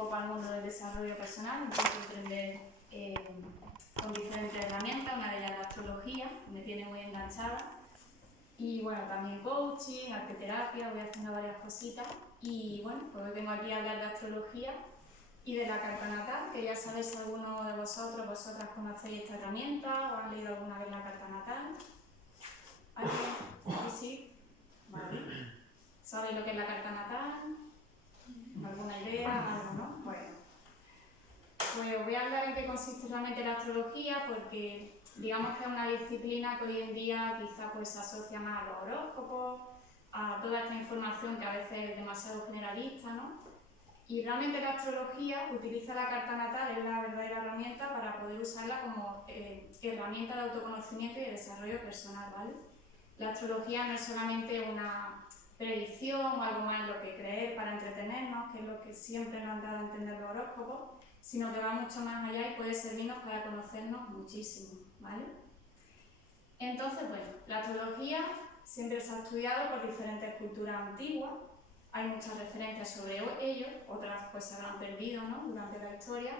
poco al mundo del desarrollo personal, intento aprender con diferentes herramientas, una de ellas la astrología, me tiene muy enganchada. Y bueno, también coaching, arteterapia, voy haciendo varias cositas. Y bueno, pues hoy vengo aquí a hablar de astrología y de la carta natal, que ya sabéis, alguno de vosotras conocéis esta herramienta o han leído alguna vez la carta natal. ¿Alguien? ¿Sí? Vale. ¿Sabéis lo que es la carta natal? ¿Alguna idea? ¿Algo, no? Bueno. Pues os voy a hablar en qué consiste realmente la astrología, porque digamos que es una disciplina que hoy en día quizá pues, se asocia más a los horóscopos, a toda esta información que a veces es demasiado generalista, ¿no? Y realmente la astrología utiliza la carta natal, es la verdadera herramienta para poder usarla como herramienta de autoconocimiento y de desarrollo personal, ¿vale? La astrología no es solamente una predicción o algo más en lo que creer para entretenernos, que es lo que siempre nos han dado a entender los horóscopos, sino que va mucho más allá y puede servirnos para conocernos muchísimo, ¿vale? Entonces, bueno, la astrología siempre se ha estudiado por diferentes culturas antiguas, hay muchas referencias sobre ello, otras pues se habrán perdido, ¿no?, durante la historia,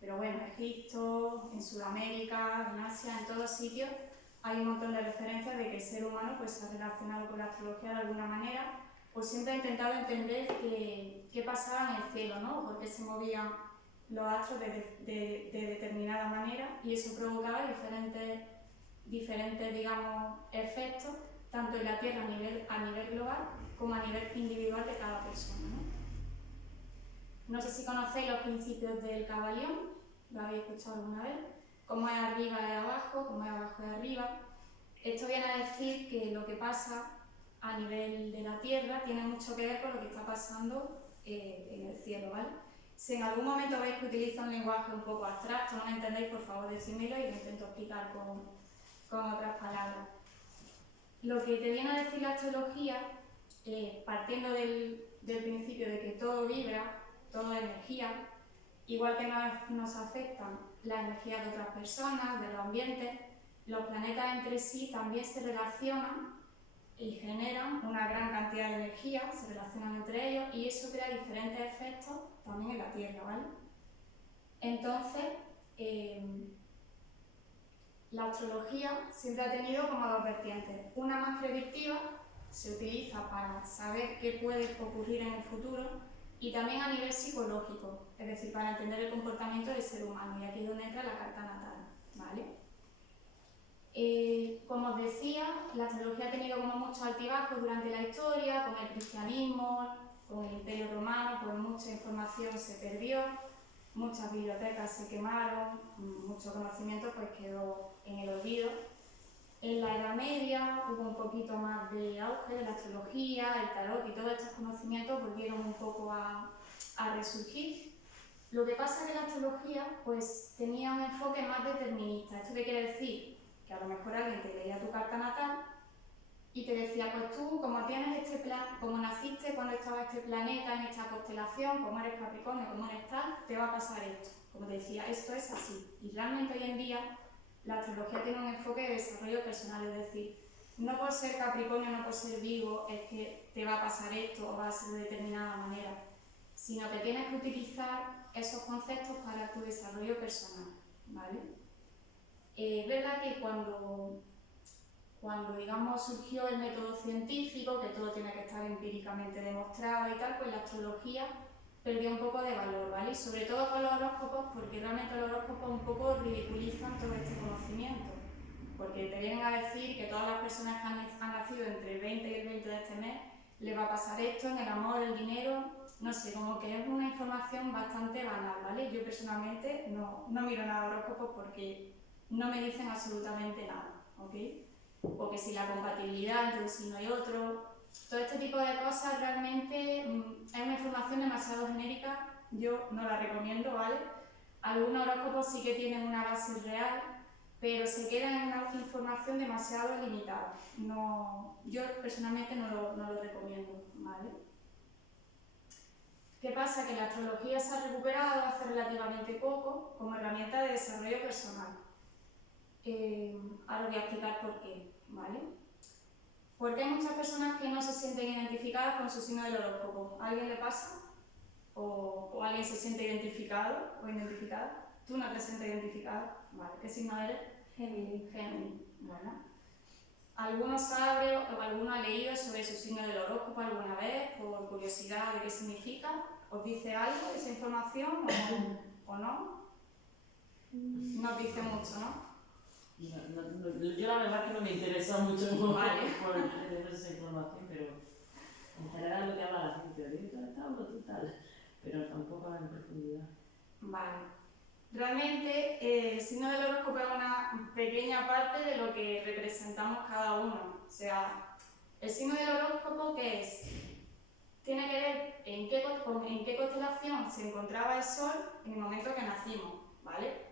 pero bueno, en Egipto, en Sudamérica, en Asia, en todos sitios, hay un montón de referencias de que el ser humano pues, se ha relacionado con la astrología de alguna manera, pues siempre ha intentado entender qué pasaba en el cielo, ¿no?, por qué se movían los astros de determinada manera, y eso provocaba diferentes digamos, efectos, tanto en la Tierra a nivel global como a nivel individual de cada persona, ¿no? No sé si conocéis los principios del Cabalión, lo habéis escuchado alguna vez, como es arriba es abajo, como es abajo es arriba. Esto viene a decir que lo que pasa a nivel de la Tierra tiene mucho que ver con lo que está pasando en el cielo, ¿vale? Si en algún momento veis que utilizo un lenguaje un poco abstracto, no me entendéis, por favor decídmelo y lo intento explicar con otras palabras. Lo que te viene a decir la astrología, partiendo del principio de que todo vibra, todo es energía, igual que nos afectan las energías de otras personas, de los ambientes, los planetas entre sí también se relacionan y generan una gran cantidad de energía, se relacionan entre ellos y eso crea diferentes efectos también en la Tierra, ¿vale? Entonces, la astrología siempre ha tenido como dos vertientes. Una más predictiva, se utiliza para saber qué puede ocurrir en el futuro, y también a nivel psicológico, es decir, para entender el comportamiento del ser humano, y aquí es donde entra la carta natal, ¿vale? Como os decía, la astrología ha tenido como muchos altibajos durante la historia, con el cristianismo, con el Imperio Romano, pues mucha información se perdió, muchas bibliotecas se quemaron, mucho conocimiento pues quedó en el olvido. En la Edad Media hubo un poquito más de auge de la astrología, el tarot y todos estos conocimientos volvieron un poco a resurgir. Lo que pasa es que la astrología pues, tenía un enfoque más determinista. ¿Esto qué quiere decir? Que a lo mejor alguien te leía tu carta natal y te decía, pues tú, como tienes este plan, como naciste cuando estaba este planeta en esta constelación, como eres Capricornio, como eres tal, te va a pasar esto. Como te decía, esto es así. Y realmente hoy en día la astrología tiene un enfoque de desarrollo personal, es decir, no por ser Capricornio, no por ser Virgo, es que te va a pasar esto o va a ser de determinada manera, sino que tienes que utilizar esos conceptos para tu desarrollo personal, ¿vale? Es verdad que cuando digamos, surgió el método científico, que todo tiene que estar empíricamente demostrado y tal, pues la astrología perdió un poco de valor, ¿vale? Y sobre todo con los horóscopos, porque realmente los horóscopos un poco ridiculizan todo este conocimiento, porque te vienen a decir que todas las personas que han nacido entre el 20 y el 20 de este mes les va a pasar esto en el amor, el dinero, no sé, como que es una información bastante banal, ¿vale? Yo personalmente no miro nada de horóscopos porque no me dicen absolutamente nada, ¿ok? O que si la compatibilidad entre un signo y otro, todo este tipo de cosas realmente es una información demasiado genérica, yo no la recomiendo, ¿vale? Algunos horóscopos sí que tienen una base real, pero se quedan en una información demasiado limitada. Yo personalmente no lo recomiendo, ¿vale? ¿Qué pasa? Que la astrología se ha recuperado hace relativamente poco como herramienta de desarrollo personal. Ahora voy a explicar por qué, ¿vale? Porque hay muchas personas que no se sienten identificadas con su signo del horóscopo. ¿A alguien le pasa? ¿O alguien alguien se siente identificado o identificada. ¿Tú no te sientes identificado? Vale. ¿Qué signo eres? Géminis. Géminis. Bueno. ¿Alguno sabe o alguno ha leído sobre su signo del horóscopo alguna vez por curiosidad de qué significa? ¿Os dice algo esa información o no? No os dice mucho, ¿no? Yo la verdad que no me interesa mucho Vale. por tener esa información, pero en general lo que habla la gente, de Tauro, tal, pero tampoco en profundidad. Vale. Realmente el signo del horóscopo es una pequeña parte de lo que representamos cada uno. O sea, el signo del horóscopo, ¿qué es? Tiene que ver en qué constelación se encontraba el Sol en el momento que nacimos, ¿vale?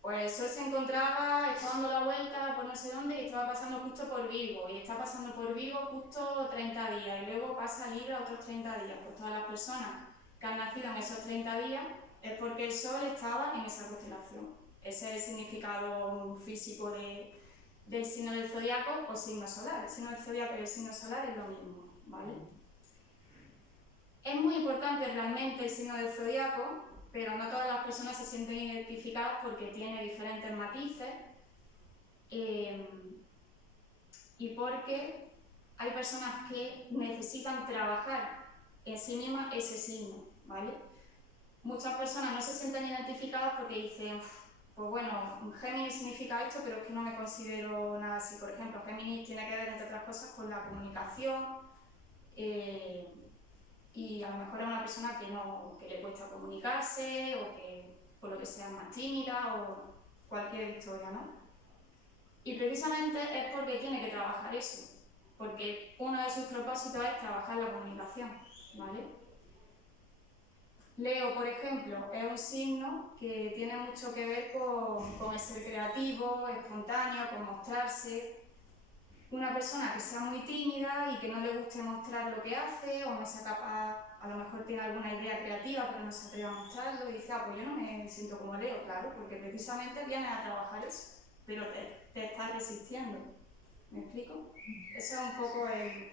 Pues el Sol se encontraba, estaba dando la vuelta por no sé dónde y estaba pasando justo por Virgo. Y está pasando por Virgo justo 30 días y luego pasa a Libra otros 30 días. Pues todas las personas que han nacido en esos 30 días es porque el Sol estaba en esa constelación. Ese es el significado físico del signo del zodiaco o signo solar. El signo del zodiaco y el signo solar es lo mismo, ¿vale? Es muy importante realmente el signo del zodiaco, pero no todas las personas se sienten identificadas porque tiene diferentes matices y porque hay personas que necesitan trabajar en sí mismas ese signo, ¿vale? Muchas personas no se sienten identificadas porque dicen, pues bueno, Géminis significa esto, pero es que no me considero nada así. Por ejemplo, Géminis tiene que ver, entre otras cosas, con la comunicación y a lo mejor es una persona que le cuesta comunicarse o que por lo que sea más tímida o cualquier historia, ¿no? Y precisamente es porque tiene que trabajar eso, porque uno de sus propósitos es trabajar la comunicación, ¿vale? Leo, por ejemplo, es un signo que tiene mucho que ver con el ser creativo, espontáneo, con mostrarse. Una persona que sea muy tímida y que no le guste mostrar lo que hace o no sea capaz, a lo mejor tiene alguna idea creativa pero no se atreve a mostrarlo y dice, pues yo no me siento como Leo, claro, porque precisamente vienes a trabajar eso, pero te estás resistiendo. ¿Me explico? Eso es un poco el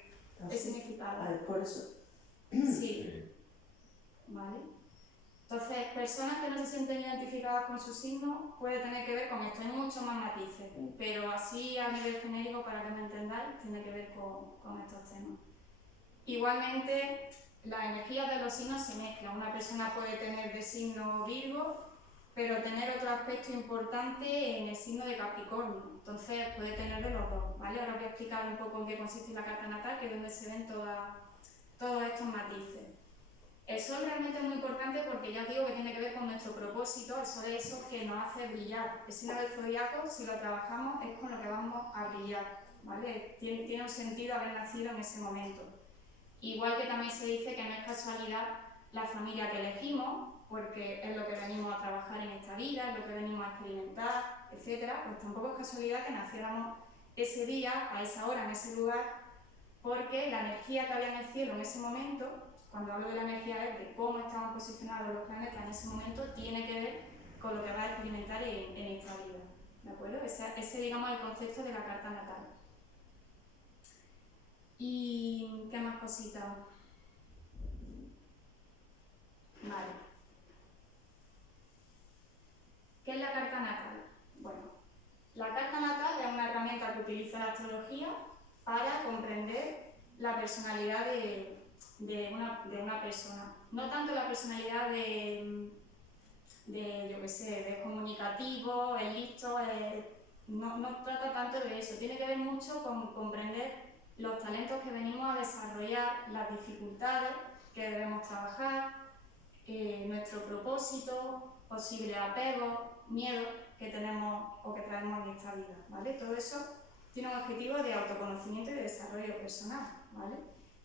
significado. Ah, por eso. Sí. ¿Vale? Entonces, personas que no se sienten identificadas con su signo puede tener que ver con esto. Hay muchos más matices, pero así a nivel genérico, para que me entendáis, tiene que ver con estos temas. Igualmente, las energías de los signos se mezclan. Una persona puede tener de signo Virgo, pero tener otro aspecto importante en el signo de Capricornio. Entonces, puede tener de los dos, ¿vale? Ahora os voy a explicar un poco en qué consiste la carta natal, que es donde se ven todos estos matices. El Sol realmente es muy importante porque ya os digo que tiene que ver con nuestro propósito. El Sol es eso que nos hace brillar. El signo del zodiaco, si lo trabajamos, es con lo que vamos a brillar, ¿vale? Tiene un sentido haber nacido en ese momento. Igual que también se dice que no es casualidad la familia que elegimos, porque es lo que venimos a trabajar en esta vida, es lo que venimos a experimentar, etc. Pues tampoco es casualidad que naciéramos ese día, a esa hora, en ese lugar, porque la energía que había en el cielo en ese momento, cuando hablo de la energía es de cómo estaban posicionados los planetas en ese momento, tiene que ver con lo que vas a experimentar en esta vida, ¿de acuerdo? Ese digamos, el concepto de la carta natal. ¿Y qué más cositas? Vale. ¿Qué es la carta natal? Bueno, la carta natal es una herramienta que utiliza la astrología para comprender la personalidad de una persona. No tanto la personalidad yo qué sé, de comunicativo, el listo, no trata tanto de eso. Tiene que ver mucho con comprender los talentos que venimos a desarrollar, las dificultades que debemos trabajar, nuestro propósito, posibles apegos, miedos que tenemos o que traemos en esta vida, ¿vale? Todo eso tiene un objetivo de autoconocimiento y de desarrollo personal, ¿vale?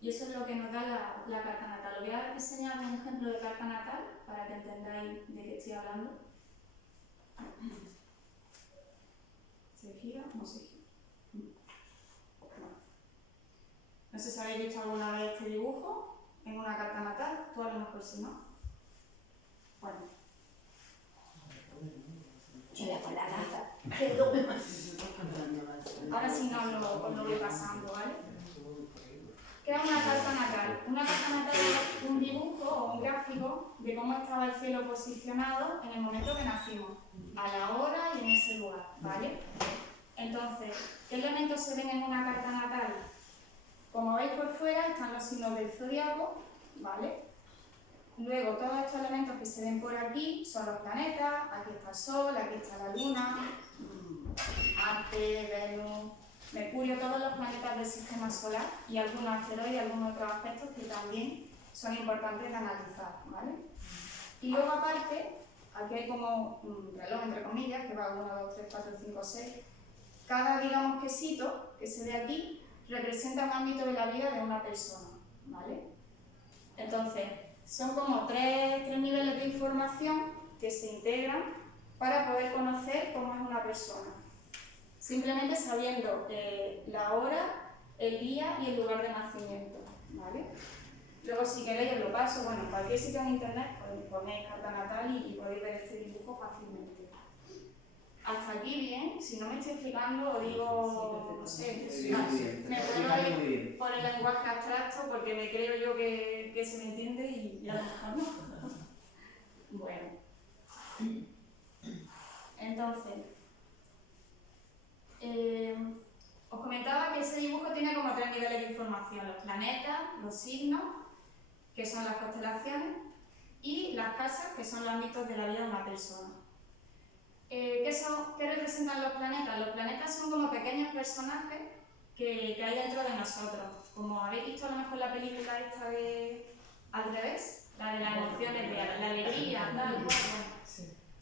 Y eso es lo que nos da la carta natal. Os voy a enseñar un ejemplo de carta natal para que entendáis de qué estoy hablando. ¿Se gira? No se gira. No sé si habéis visto alguna vez este dibujo en una carta natal, tú a lo mejor sí, ¿no? Bueno. Era con la gafa. Perdón. Ahora sí os lo voy pasando, ¿vale? ¿Qué es una carta natal? Una carta natal es un dibujo o un gráfico de cómo cómo estaba el cielo posicionado en el momento que nacimos, a la hora y en ese lugar, ¿vale? Entonces, ¿qué elementos se ven en una carta natal? Como veis por fuera están los signos del zodiaco, ¿vale? Luego, todos estos elementos que se ven por aquí son los planetas, aquí está el Sol, aquí está la Luna, Marte, Venus, Mercurio, todos los planetas del sistema solar y algunos asteroides y algunos otros aspectos que también son importantes de analizar, ¿vale? Y luego aparte, aquí hay como un reloj entre comillas, que va 1, 2, 3, 4, 5, 6. Cada, digamos, quesito que se ve aquí representa un ámbito de la vida de una persona, ¿vale? Entonces, son como tres niveles de información que se integran para poder conocer cómo es una persona. Simplemente sabiendo la hora, el día y el lugar de nacimiento, ¿vale? Luego, si queréis, os lo paso. Bueno, en cualquier sitio en internet ponéis carta natal y podéis ver este dibujo fácilmente. Hasta aquí bien. Si no me estoy explicando, os digo, no sé, me puedo ir por el lenguaje abstracto porque me creo yo que se me entiende y a lo mejor no. Bueno, entonces, os comentaba que ese dibujo tiene como tres niveles de información: los planetas, los signos, que son las constelaciones, y las casas, que son los ámbitos de la vida de una persona. ¿Qué representan los planetas? Los planetas son como pequeños personajes que hay dentro de nosotros. Como habéis visto a lo mejor la película esta de Al revés, la de las emociones, de la alegría, tal, bueno.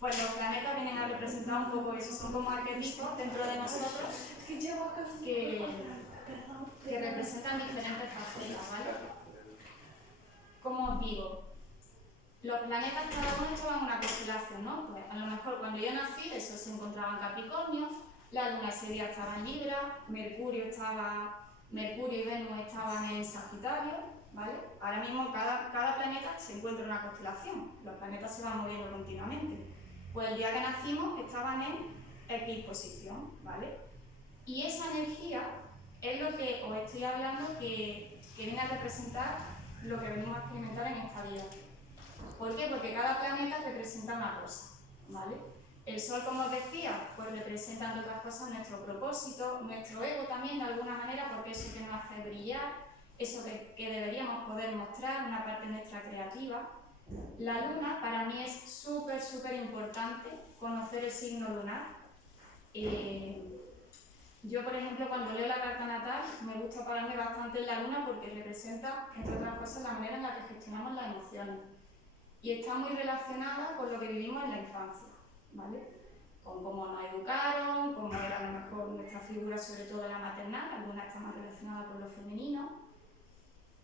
Pues los planetas vienen a representar un poco eso, son como arquetipos dentro de nosotros que representan diferentes facetas, ¿vale? ¿Cómo os digo? Los planetas cada uno estaban en una constelación, ¿no? Pues a lo mejor cuando yo nací, eso se encontraba en Capricornio, la Luna ese día estaba en Libra, Mercurio y Venus estaban en Sagitario, ¿vale? Ahora mismo cada planeta se encuentra en una constelación, los planetas se van moviendo continuamente. Pues el día que nacimos estaban en X posición, ¿vale? Y esa energía es lo que os estoy hablando que viene a representar lo que venimos a experimentar en esta vida. ¿Por qué? Porque cada planeta representa una cosa, ¿vale? El Sol, como os decía, pues representa, entre otras cosas, nuestro propósito, nuestro ego también, de alguna manera, porque eso que nos hace brillar, eso que deberíamos poder mostrar, una parte nuestra creativa. La Luna, para mí, es súper importante conocer el signo lunar. Yo, por ejemplo, cuando leo la carta natal, me gusta pararme bastante en la Luna porque representa, entre otras cosas, la manera en la que gestionamos las emociones. Y está muy relacionada con lo que vivimos en la infancia, ¿vale? Con cómo nos educaron, cómo era a lo mejor nuestra figura, sobre todo la maternal, alguna está más relacionada con lo femenino.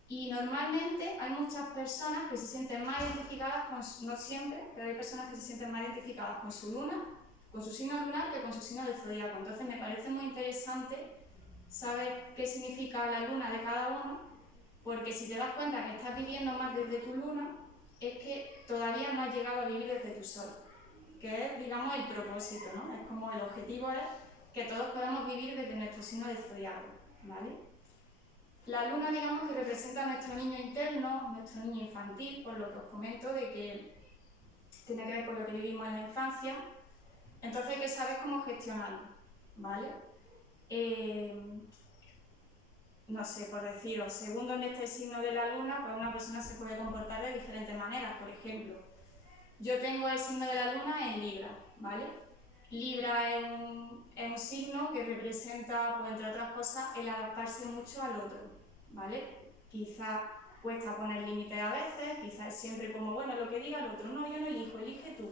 Y normalmente hay muchas personas que se sienten más identificadas con, no siempre, pero hay personas que se sienten más identificadas con su luna, con su signo lunar, que con su signo del zodiaco. Entonces me parece muy interesante saber qué significa la luna de cada uno, porque si te das cuenta que estás viviendo más desde tu luna, es que todavía no has llegado a vivir desde tu sol, que es, digamos, el propósito, ¿no? Es como el objetivo es que todos podamos vivir desde nuestro signo del zodiaco, ¿vale? La luna, digamos, que representa a nuestro niño interno, nuestro niño infantil, por lo que os comento de que tiene que ver con lo que vivimos en la infancia. Entonces hay que saber cómo gestionarlo, ¿vale? No sé, por deciros, según donde esté el signo de la luna, pues una persona se puede comportar de diferentes maneras. Por ejemplo, yo tengo el signo de la luna en Libra, ¿vale? Libra es un signo que representa, pues, entre otras cosas, el adaptarse mucho al otro, ¿vale? Quizás cuesta poner límites a veces, quizás es siempre como, bueno, lo que diga el otro, no, yo no elijo, elige tú.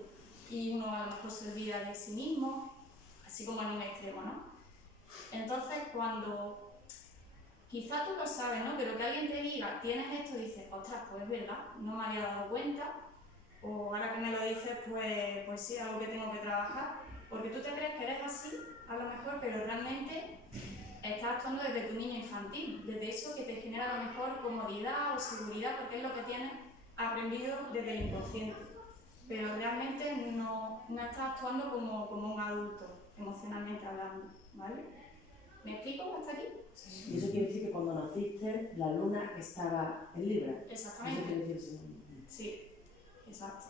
Y uno a lo mejor se olvida de sí mismo, así como en un extremo, ¿no? Entonces, cuando quizás tú lo sabes, ¿no? Pero que alguien te diga, tienes esto, dices, ostras, pues es verdad, no me había dado cuenta, o ahora que me lo dices, pues sí, algo que tengo que trabajar, porque tú te crees que eres así, a lo mejor, pero realmente estás actuando desde tu niño infantil, desde eso que te genera a lo mejor comodidad o seguridad, porque es lo que tienes aprendido desde el inconsciente, pero realmente no estás actuando como un adulto, emocionalmente hablando, ¿vale? ¿Me explico hasta aquí? Sí. Y eso quiere decir que cuando naciste la luna estaba en Libra. Exactamente. Eso quiere decir sí, Exacto.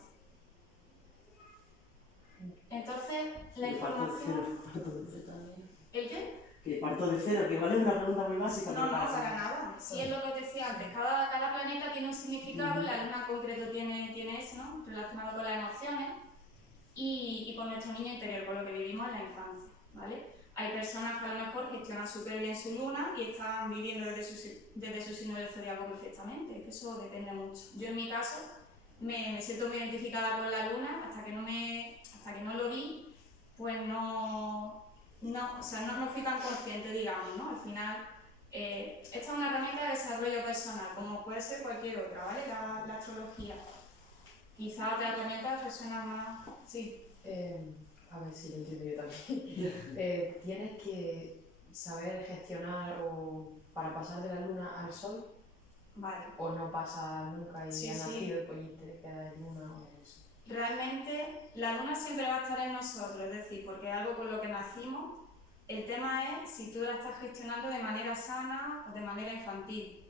Entonces, la Que parto de información... cero, parto de cero también. ¿El qué? Que parto de cero, que vale una pregunta muy básica. No, pero no, para nada. Sí, es lo que os decía antes. Cada planeta tiene un significado, la luna en concreto tiene ese, ¿no? Relacionado con las emociones y con nuestro niño interior, con lo que vivimos en la infancia, ¿vale? Hay personas que a lo mejor gestionan súper bien su luna y están viviendo desde su signo del zodiaco perfectamente, que eso depende mucho. Yo en mi caso me siento muy identificada con la luna, hasta que no lo vi, pues no fui tan consciente, digamos, ¿no? Al final, esta es una herramienta de desarrollo personal, como puede ser cualquier otra, ¿vale? La astrología. Quizá otras herramientas resuenan más... Sí. A ver si lo entiendo yo también. Tienes que saber gestionar o para pasar de la luna al sol, Vale. o no pasa nunca y Sí, ha sí. nacido y pues te queda de luna o eso. Realmente la luna siempre va a estar en nosotros, es decir, porque es algo con lo que nacimos. El tema es si tú la estás gestionando de manera sana o de manera infantil,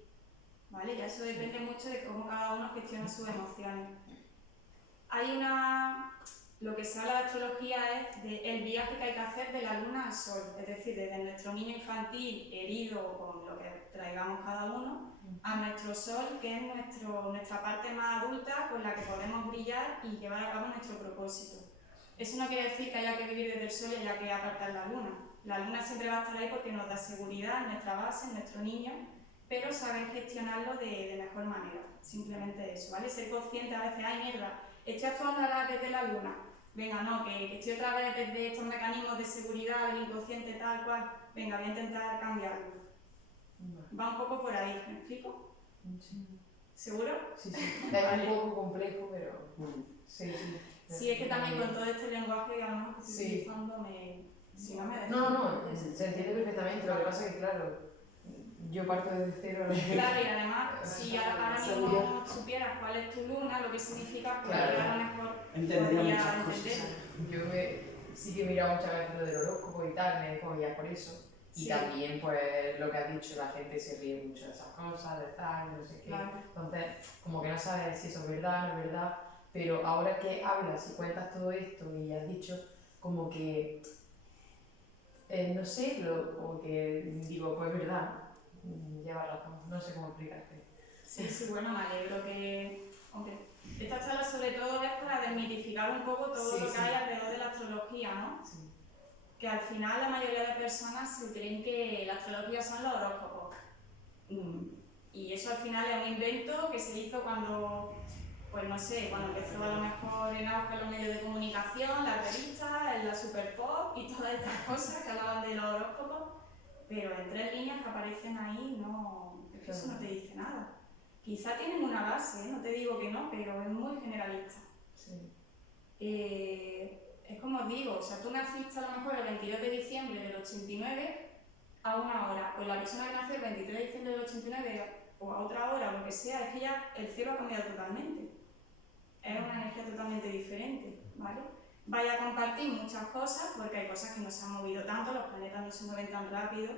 ¿vale? Ya eso depende mucho de cómo cada uno gestiona sus emociones. Lo que se habla de astrología es del viaje que hay que hacer de la luna al sol, es decir, desde nuestro niño infantil herido con lo que traigamos cada uno, a nuestro sol, que es nuestra parte más adulta con la que podemos brillar y llevar a cabo nuestro propósito. Eso no quiere decir que haya que vivir desde el sol y haya que apartar la luna. La luna siempre va a estar ahí porque nos da seguridad en nuestra base, en nuestro niño, pero saber gestionarlo de mejor manera, simplemente eso, ¿vale? Ser consciente a veces, ¡ay mierda! Estoy actuando ahora desde la luna. Venga, no, que estoy otra vez desde estos mecanismos de seguridad, del inconsciente tal cual. Venga, voy a intentar cambiarlo. Va un poco por ahí, ¿me explico? Sí. ¿Seguro? Sí, sí. Es un poco complejo, pero sí, sí. Sí, es que también con todo este lenguaje a lo mejor que estoy Sí. utilizando si no me No, se entiende perfectamente. Lo que pasa es que, claro, yo parto desde cero. Claro, y además, si ahora mismo supieras cuál es tu luna, lo que significa, pues Claro. a lo mejor Entendería podría muchas cosas. entender. Sí que he mirado muchas veces lo del horóscopo y tal, me dejo guiar por eso. Y Sí. también, pues, lo que has dicho, la gente se ríe mucho de esas cosas, de tal, de no sé qué. Claro. Entonces, como que no sabes si eso es verdad, no es verdad. Pero ahora que hablas y cuentas todo esto y has dicho, como que, no sé, como que digo, pues verdad, llevas razón, no sé cómo explicarte. Sí, bueno, me alegro que... Hombre, esta charla sobre todo es para desmitificar un poco todo Sí, lo que sí. hay alrededor de la astrología, ¿no? Sí. Que al final la mayoría de personas se creen que la astrología son los horóscopos. Y eso al final es un invento que se hizo cuando, pues no sé, cuando empezó a lo mejor en auge los medios de comunicación, las revistas, la super pop y todas estas cosas que hablaban de los horóscopos, pero en 3 líneas que aparecen ahí, no, es que eso no te dice nada. Quizá tienen una base, no te digo que no, pero es muy generalista. Sí. Es como os digo, o sea, tú naciste a lo mejor el 22 de diciembre del 89 a una hora, pues la persona que nació el 23 de diciembre del 89 o a otra hora o lo que sea, es que ya el cielo ha cambiado totalmente. Es una energía totalmente diferente, ¿vale? Vaya a compartir muchas cosas, porque hay cosas que no se han movido tanto, los planetas no se mueven tan rápido,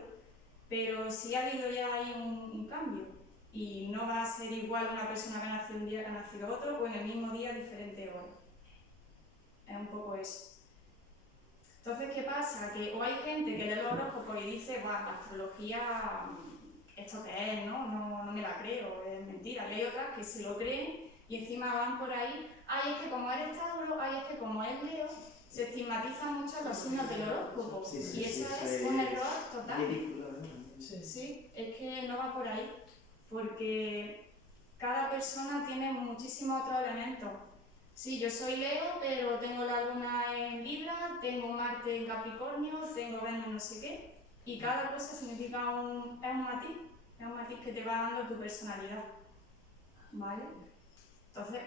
pero sí ha habido ya ahí un cambio. Y no va a ser igual una persona que ha nacido un día que ha nacido otro, o en el mismo día diferente hora. Es un poco eso. Entonces, ¿qué pasa? Que o hay gente que lee los horóscopos y dice, bueno, la astrología, ¿esto qué es? No me la creo, es mentira. Y hay otras que se lo creen y encima van por ahí, ay, es que como eres Tauro, ay, es que como es Leo, se estigmatizan mucho los signos del horóscopo. Y eso es un error total. Ridículo, ¿no? Sí, es que no va por ahí, porque cada persona tiene muchísimos otros elementos. Sí, yo soy Leo, pero tengo la luna en Libra, tengo Marte en Capricornio, tengo Venus en no sé qué, y cada cosa significa es un matiz que te va dando tu personalidad, ¿vale? Entonces,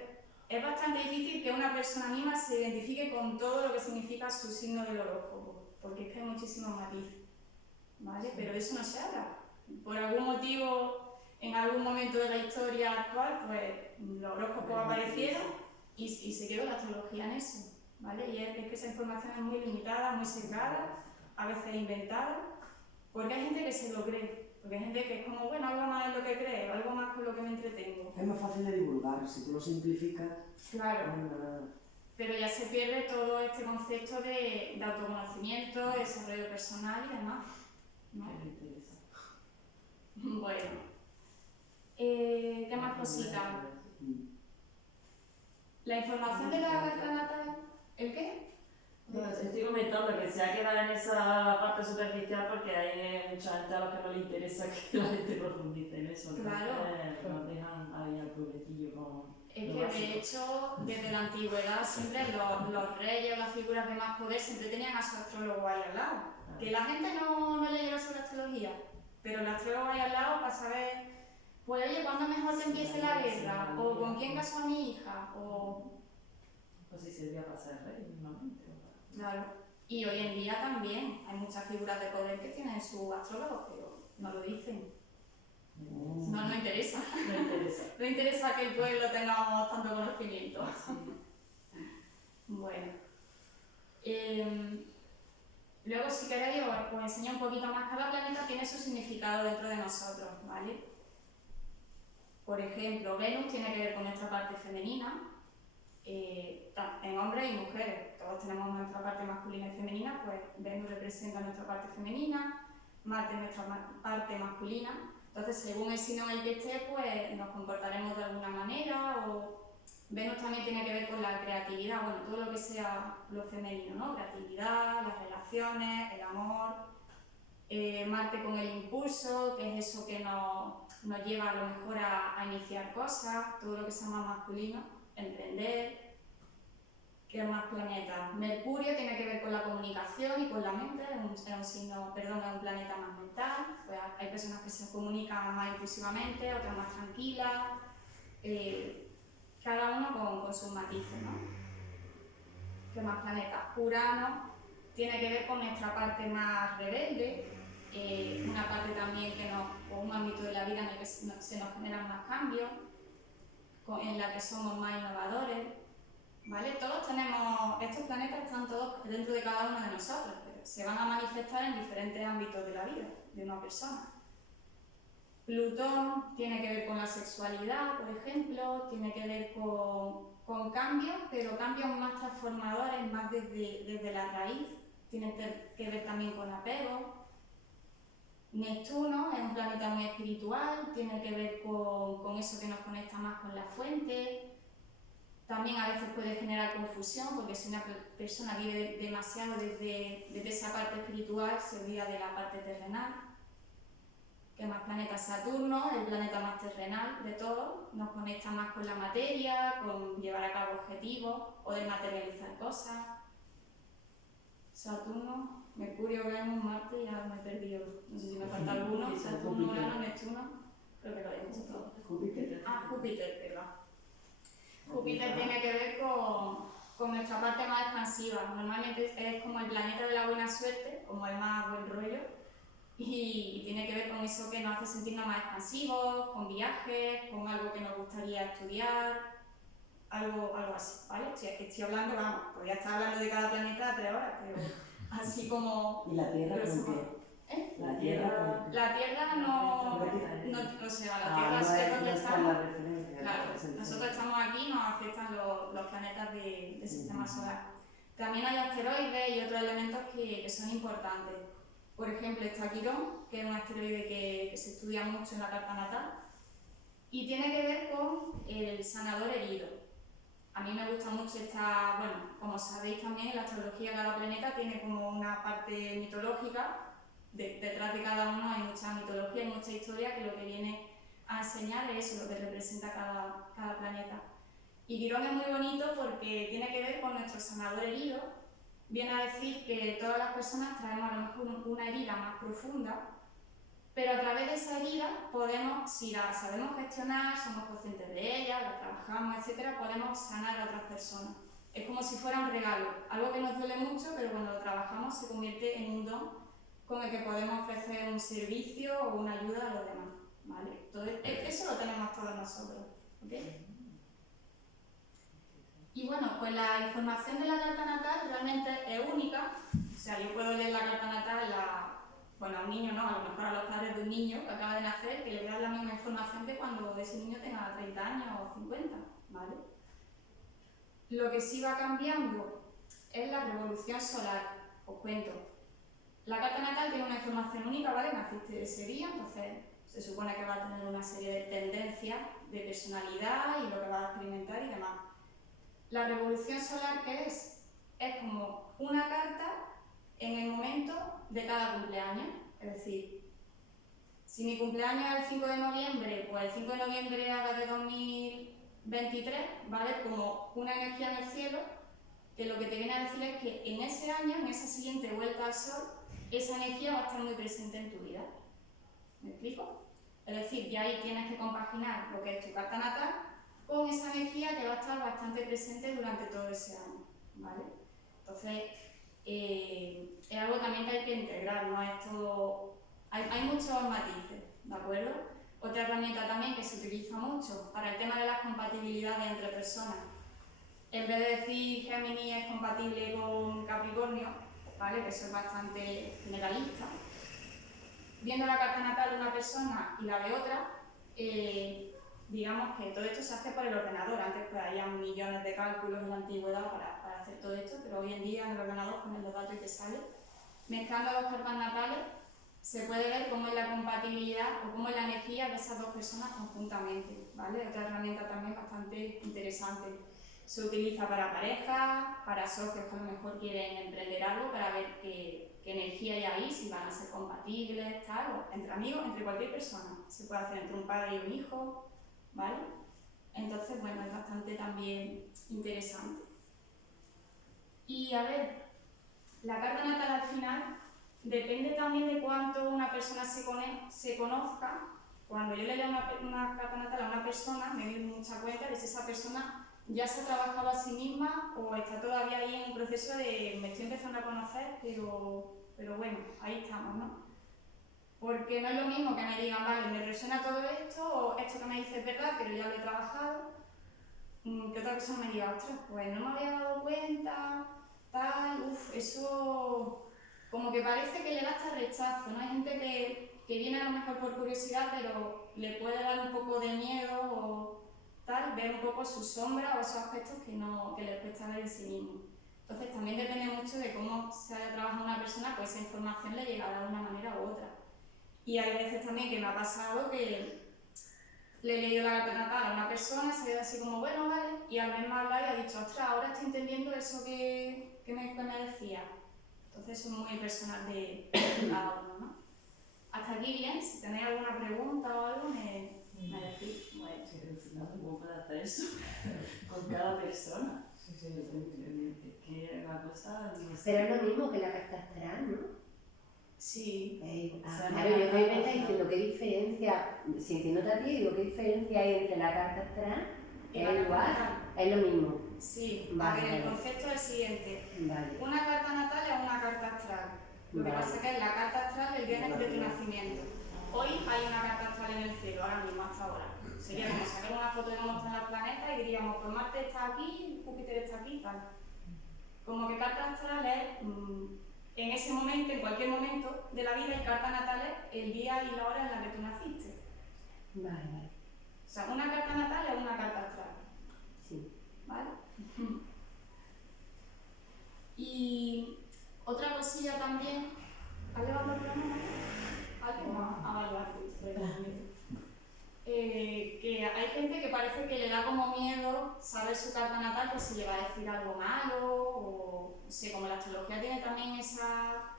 es bastante difícil que una persona misma se identifique con todo lo que significa su signo del horóscopo, porque es que hay muchísimos matices, ¿vale? Pero de eso no se habla. Por algún motivo, en algún momento de la historia actual, pues los horóscopos aparecieron y se quedó la astrología en eso, ¿vale? Y es que esa información es muy limitada, muy sesgada, a veces inventada, porque hay gente que se lo cree. Porque hay gente que es como, bueno, algo más en lo que creo, algo más con lo que me entretengo. Es más fácil de divulgar, si tú lo simplificas. Claro, no- pero ya se pierde todo este concepto de autoconocimiento, desarrollo personal y demás, ¿no? Que me interesa. Bueno, ¿qué más cositas? La información de la carta natal, ¿el qué? No, estoy comentando que se ha quedado en esa parte superficial porque hay mucha gente a los que no le interesa que la gente profundice en eso. Claro. Entonces nos dejan ahí al pueblecillo con Es lo que básico. de hecho, desde la antigüedad siempre los reyes o las figuras de más poder siempre tenían a su astrólogo ahí al lado. Que la gente no leyera sobre astrología, pero el astrólogo ahí al lado para saber, pues oye, ¿cuándo mejor que empiece la guerra? ¿O con quién casó a mi hija? O... Pues sí, servía para ser rey, mismamente. Claro. Y hoy en día también hay muchas figuras de poder que tienen su astrólogo, pero no lo dicen. No nos interesa. No interesa. No interesa que el pueblo tengamos tanto conocimiento. Sí. Bueno. Luego, si queréis, os enseño un poquito más. Cada planeta tiene su significado dentro de nosotros, ¿vale? Por ejemplo, Venus tiene que ver con nuestra parte femenina, en hombres y mujeres. Todos tenemos nuestra parte masculina y femenina, pues Venus representa nuestra parte femenina, Marte nuestra parte masculina. Entonces, según el signo en el que esté, pues nos comportaremos de alguna manera. O Venus también tiene que ver con la creatividad, bueno, todo lo que sea lo femenino, ¿no? Creatividad, las relaciones, el amor. Marte con el impulso, que es eso que nos lleva a lo mejor a iniciar cosas, todo lo que sea más masculino, emprender. ¿Qué más planetas? Mercurio tiene que ver con la comunicación y con la mente, es un planeta más mental. Pues hay personas que se comunican más impulsivamente, otras más tranquilas, cada uno con sus matices, ¿no? ¿Qué más planetas? Urano tiene que ver con nuestra parte más rebelde, una parte también o un ámbito de la vida en el que se nos generan más cambios, en la que somos más innovadores. ¿Vale? Todos tenemos, estos planetas están todos dentro de cada uno de nosotros, pero se van a manifestar en diferentes ámbitos de la vida de una persona. Plutón tiene que ver con la sexualidad, por ejemplo, tiene que ver con cambios, pero cambios más transformadores, más desde la raíz, tiene que ver también con apego. Neptuno es un planeta muy espiritual, tiene que ver con eso que nos conecta más con la fuente. También a veces puede generar confusión, porque si una persona vive demasiado desde esa parte espiritual, se olvida de la parte terrenal. ¿Qué más planeta? Saturno, el planeta más terrenal de todos, nos conecta más con la materia, con llevar a cabo objetivos, poder materializar cosas. Saturno, Mercurio, Venus, Marte, ya me he perdido. No sé si me falta alguno. Saturno, Urano, Neptuno, creo que lo he dicho todo. Júpiter. Júpiter, perdón. Júpiter tiene que ver con nuestra parte más expansiva. Normalmente es como el planeta de la buena suerte, como el más buen rollo, y tiene que ver con eso que nos hace sentirnos más expansivos, con viajes, con algo que nos gustaría estudiar, algo así, ¿vale? Estoy hablando, vamos, podría estar hablando de cada planeta 3 horas, pero así como... ¿Y la Tierra con qué? ¿Eh? La Tierra con qué? La Tierra no se va, la Tierra no es es, donde no está estamos. la referencia. Claro, es el nosotros centro. estamos aquí y nos afectan los planetas del sistema solar. También hay asteroides y otros elementos que son importantes. Por ejemplo, está Quirón, que es un asteroide que se estudia mucho en la carta natal y tiene que ver con el sanador herido. A mí me gusta mucho como sabéis también, en la astrología cada planeta tiene como una parte mitológica. Detrás de cada uno hay mucha mitología, hay mucha historia que lo que viene a enseñar es eso, lo que representa cada planeta. Y Quirón es muy bonito porque tiene que ver con nuestro sanador herido. Viene a decir que todas las personas traemos a lo mejor una herida más profunda, pero a través de esa herida podemos, si la sabemos gestionar, somos conscientes de ella, la trabajamos, etc., podemos sanar a otras personas. Es como si fuera un regalo, algo que nos duele mucho, pero cuando lo trabajamos se convierte en un don con el que podemos ofrecer un servicio o una ayuda a los demás. ¿Vale? Entonces, eso lo tenemos todos nosotros. ¿Okay? Y bueno, pues la información de la carta natal realmente es única. O sea, yo puedo leer la carta natal bueno, a un niño no, a lo mejor a los padres de un niño que acaba de nacer, que le dan la misma información que cuando ese niño tenga 30 años o 50, ¿vale? Lo que sí va cambiando es la revolución solar. Os cuento. La carta natal tiene una información única, ¿vale? Naciste ese día, entonces se supone que va a tener una serie de tendencias de personalidad y lo que va a experimentar y demás. La revolución solar, ¿qué es? Es como una carta en el momento de cada cumpleaños. Es decir, si mi cumpleaños es el 5 de noviembre, pues el 5 de noviembre ahora de 2023, ¿vale? Como una energía en el cielo, que lo que te viene a decir es que en ese año, en esa siguiente vuelta al sol, esa energía va a estar muy presente en tu vida. ¿Me explico? Es decir, ya ahí tienes que compaginar lo que es tu carta natal con esa energía que va a estar bastante presente durante todo ese año, ¿vale? Entonces, es algo también que hay que integrar, no es todo... Hay muchos matices, ¿de acuerdo? Otra herramienta también que se utiliza mucho para el tema de las compatibilidades entre personas. En vez de decir Géminis es compatible con Capricornio, ¿vale? Que eso es bastante generalista. Viendo la carta natal de una persona y la de otra, digamos que todo esto se hace por el ordenador. Antes pues había millones de cálculos en la antigüedad para hacer todo esto, pero hoy en día en el ordenador pones los datos y te sale. Mezclando las cartas natales se puede ver cómo es la compatibilidad o cómo es la energía de esas dos personas conjuntamente, ¿vale? Otra herramienta también bastante interesante. Se utiliza para parejas, para socios que a lo mejor quieren emprender algo, para ver qué energía hay ahí, si van a ser compatibles, tal, o entre amigos, entre cualquier persona. Se puede hacer entre un padre y un hijo, ¿vale? Entonces, bueno, es bastante también interesante. Y a ver, la carta natal al final depende también de cuánto una persona se conozca. Cuando yo le leo una carta natal a una persona, me doy mucha cuenta de si esa persona ya se ha trabajado a sí misma o está todavía ahí en un proceso de me estoy empezando a conocer, pero bueno, ahí estamos, ¿no? Porque no es lo mismo que me digan, vale, me resuena todo esto, o esto que me dices es verdad, pero ya lo he trabajado, que otra persona me diga, ostras, pues no me había dado cuenta, tal, eso como que parece que le da hasta rechazo, ¿no? Hay gente que viene a lo mejor por curiosidad, pero le puede dar un poco de miedo o tal, ver un poco su sombra o esos aspectos que les cuesta ver en sí mismo. Entonces también depende mucho de cómo se haya trabajado una persona, pues esa información le llegará de una manera u otra. Y hay veces también que me ha pasado que le he leído la carta natal a una persona, se ha ido así como, bueno, vale, y al mes me ha hablado y ha dicho, ostras, ahora estoy entendiendo eso que me decía. Entonces eso es muy personal de cada uno, ¿no? Hasta aquí bien, si tenéis alguna pregunta o algo, me decís. Bueno. ¿Cómo puede hacer eso con cada persona? Sí, sí, Es que es una cosa... Pero es lo mismo que la carta astral, ¿no? Sí. Claro, yo también me está diciendo qué diferencia, sintiéndote a ti, digo, qué diferencia hay entre la carta astral, ¿Y es la carta igual, natal? es lo mismo. Sí, Vale, a ver, el vale. concepto es el siguiente. Vale. Una carta natal es una carta astral. Lo que Vale. pasa es que es la carta astral del día de tu nacimiento. Hoy hay una carta astral en el cielo, ahora mismo, hasta ahora. Sería como sacar una foto de cómo están los planetas y diríamos, pues Marte está aquí, Júpiter está aquí, tal. Como que carta astral es en ese momento, en cualquier momento de la vida, y carta natal es el día y la hora en la que tú naciste. Vale, vale. O sea, una carta natal es una carta astral. Sí. ¿Vale? Y otra cosilla también, ¿has levantado la mano? ¿Alguien más? Ah, vale, vale. Que hay gente que parece que le da como miedo saber su carta natal, pues si le va a decir algo malo, o no sé, como la astrología tiene también esa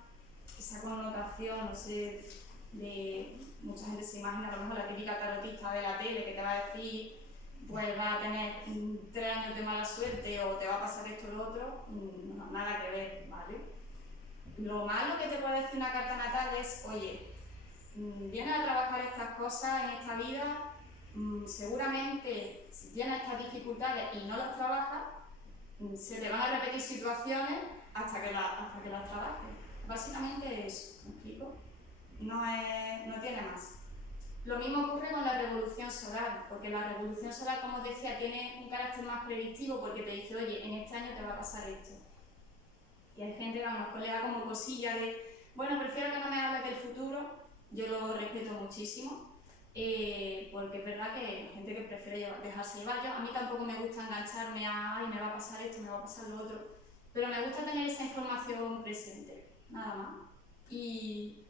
connotación, no sé, de mucha gente se imagina a lo mejor la típica tarotista de la tele que te va a decir pues va a tener 3 años de mala suerte o te va a pasar esto o lo otro, no, nada que ver, ¿vale? Lo malo que te puede decir una carta natal es, oye, vienes a trabajar estas cosas en esta vida, seguramente si tienes estas dificultades y no las trabajas, se te van a repetir situaciones hasta que las trabajes. Básicamente eso, ¿me explico? No tiene más. Lo mismo ocurre con la revolución solar, porque la revolución solar, como os decía, tiene un carácter más predictivo porque te dice, oye, en este año te va a pasar esto. Y hay gente que a lo mejor le da como cosilla de, Bueno, prefiero que no me hables del futuro, yo lo respeto muchísimo, porque es verdad que hay gente que prefiere dejarse llevar. A mí tampoco me gusta engancharme a, ay, me va a pasar esto, me va a pasar lo otro, pero me gusta tener esa información presente, nada más. Y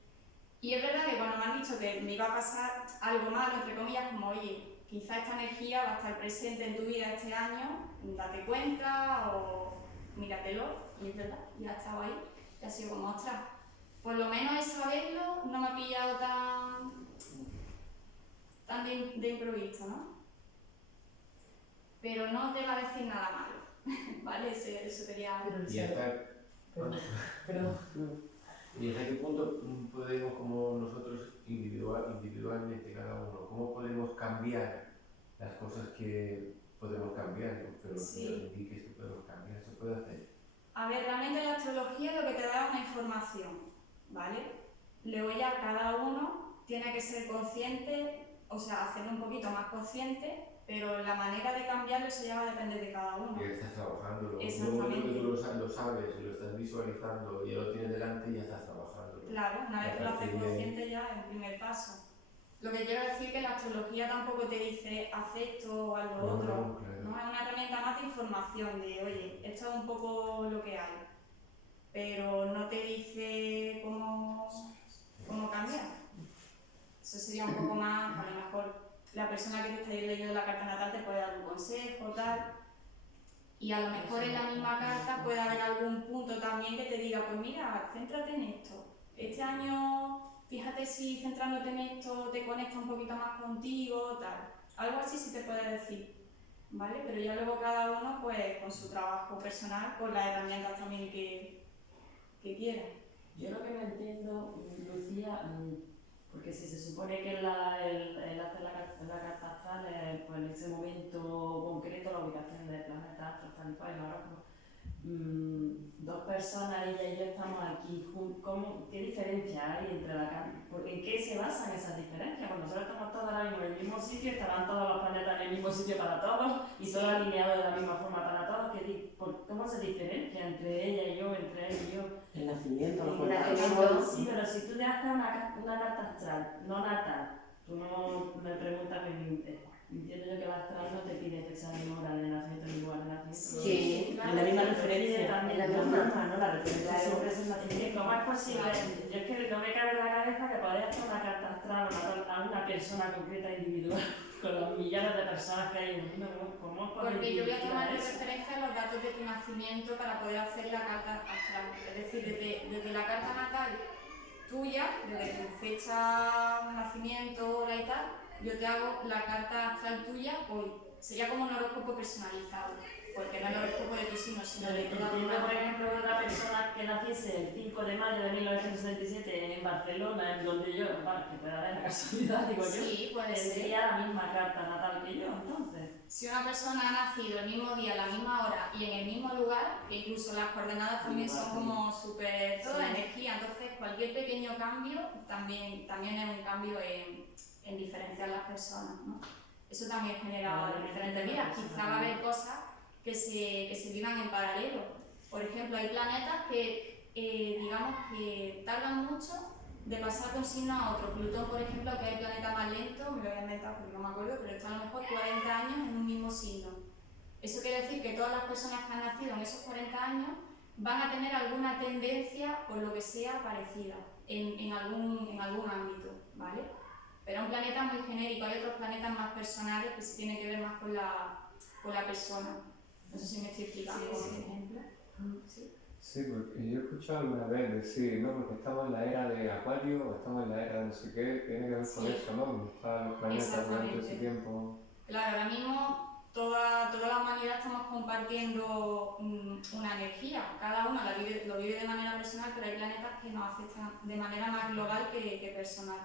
es verdad que cuando me han dicho que me iba a pasar algo malo, entre comillas, como, oye, quizá esta energía va a estar presente en tu vida este año, date cuenta o míratelo, y es verdad, ya ha estado ahí, y ha sido como, ostras, por lo menos es saberlo, no me ha pillado tan de improviso, ¿no? Pero no te va a decir nada malo, ¿vale? Eso sería... Pero Y hasta, Perdón. ¿y hasta qué punto podemos, como nosotros individualmente cada uno, cómo podemos cambiar las cosas que podemos cambiar? Pero Sí. que nos indiques que podemos cambiar, ¿se puede hacer? A ver, realmente la astrología lo que te da es una información, ¿vale? Luego ya cada uno tiene que ser consciente, o sea, hacerlo un poquito más consciente, pero la manera de cambiarlo eso ya va a depender de cada uno. Que estás trabajándolo. Exactamente. Luego que tú lo sabes, lo estás visualizando, ya lo tienes delante y ya estás trabajándolo. Claro, una vez que lo haces partir de- consciente ya es el primer paso. Lo que quiero decir es que la astrología tampoco te dice haz esto o haz lo No, otro. no, claro. ¿No? Es una herramienta más de información, de oye, esto es un poco lo que hay, pero no te dice cómo cambiar. Eso sería un poco más, a lo mejor la persona que te está leyendo la carta natal te puede dar un consejo, tal, y a lo mejor en la misma carta puede haber algún punto también que te diga, pues mira, céntrate en esto. Este año, fíjate si centrándote en esto te conecta un poquito más contigo, tal. Algo así sí te puede decir, ¿vale? Pero ya luego cada uno, pues, con su trabajo personal, con las herramientas también que quiera. Yo lo que no entiendo, Lucía, porque si se supone que el hacer la carta astral es pues, en ese momento concreto la ubicación del planeta astral tal y cual, y ahora pues, dos personas, ella y yo, estamos aquí juntos, ¿qué diferencia hay entre la carta? ¿En qué se basan esas diferencias? Cuando nosotros estamos todos ahora mismo en el mismo sitio, estarán todos los planetas en el mismo sitio para todos y todos alineados de la misma forma para todos. ¿Cómo se diferencia entre ella y yo, entre él y yo? El nacimiento, los El contactos. nacimiento. Sí, pero si tú te haces una carta astral, no natal, tú no me preguntas, entiendo yo que la astral no te pide fecha ni hora de nacimiento ni lugar de nacimiento. Sí, En la misma Te pide referencia. también En la la misma. misma, ¿no? La referencia Claro. siempre es el nacimiento. ¿Cómo es posible? Yo es que no me cabe en la cabeza que podáis hacer una carta astral a una persona concreta individual con los millones de personas que hay en el mundo. ¿Cómo podéis Porque yo voy a dirigir tomar de eso? referencia los datos de tu nacimiento para poder hacer la carta astral. Es decir, desde la carta natal tuya, desde tu fecha de nacimiento, hora y tal, yo te hago la carta astral tuya hoy. Sería como un horóscopo personalizado, porque no el horóscopo de tu signo, sino de toda tu Entiendo, por vida. ejemplo, de una persona que naciese el 5 de mayo de 1977 en Barcelona, en donde yo, bueno, que puede haber la casualidad, digo yo, Sí, puede ser. tendría la misma carta natal que yo, entonces. Si una persona ha nacido el mismo día, a la misma hora y en el mismo lugar, que incluso las coordenadas también son como súper, toda energía, entonces cualquier pequeño cambio también es un cambio en diferenciar las personas, ¿no? Eso también genera diferentes vidas. Quizá va a haber cosas que se vivan en paralelo. Por ejemplo, hay planetas que, digamos, que tardan mucho de pasar de un signo a otro. Plutón, por ejemplo, que es el planeta más lento, me lo voy a inventar porque no me acuerdo, pero está a lo mejor 40 años en un mismo signo. Eso quiere decir que todas las personas que han nacido en esos 40 años van a tener alguna tendencia, por lo que sea, parecida en algún ámbito, ¿vale? Pero es un planeta muy genérico, hay otros planetas más personales que se tienen que ver más con la persona. No sé si me estoy explicando, por ejemplo. ¿Sí? Sí, porque yo he escuchado alguna vez decir, no, porque estamos en la era de Acuario o estamos en la era de no sé qué, tiene que ver con Sí. eso, ¿no? Donde están los planetas durante ese Exactamente. tiempo. Claro, ahora mismo toda la humanidad estamos compartiendo una energía. Cada uno lo vive de manera personal, pero hay planetas que nos afectan de manera más global que personal.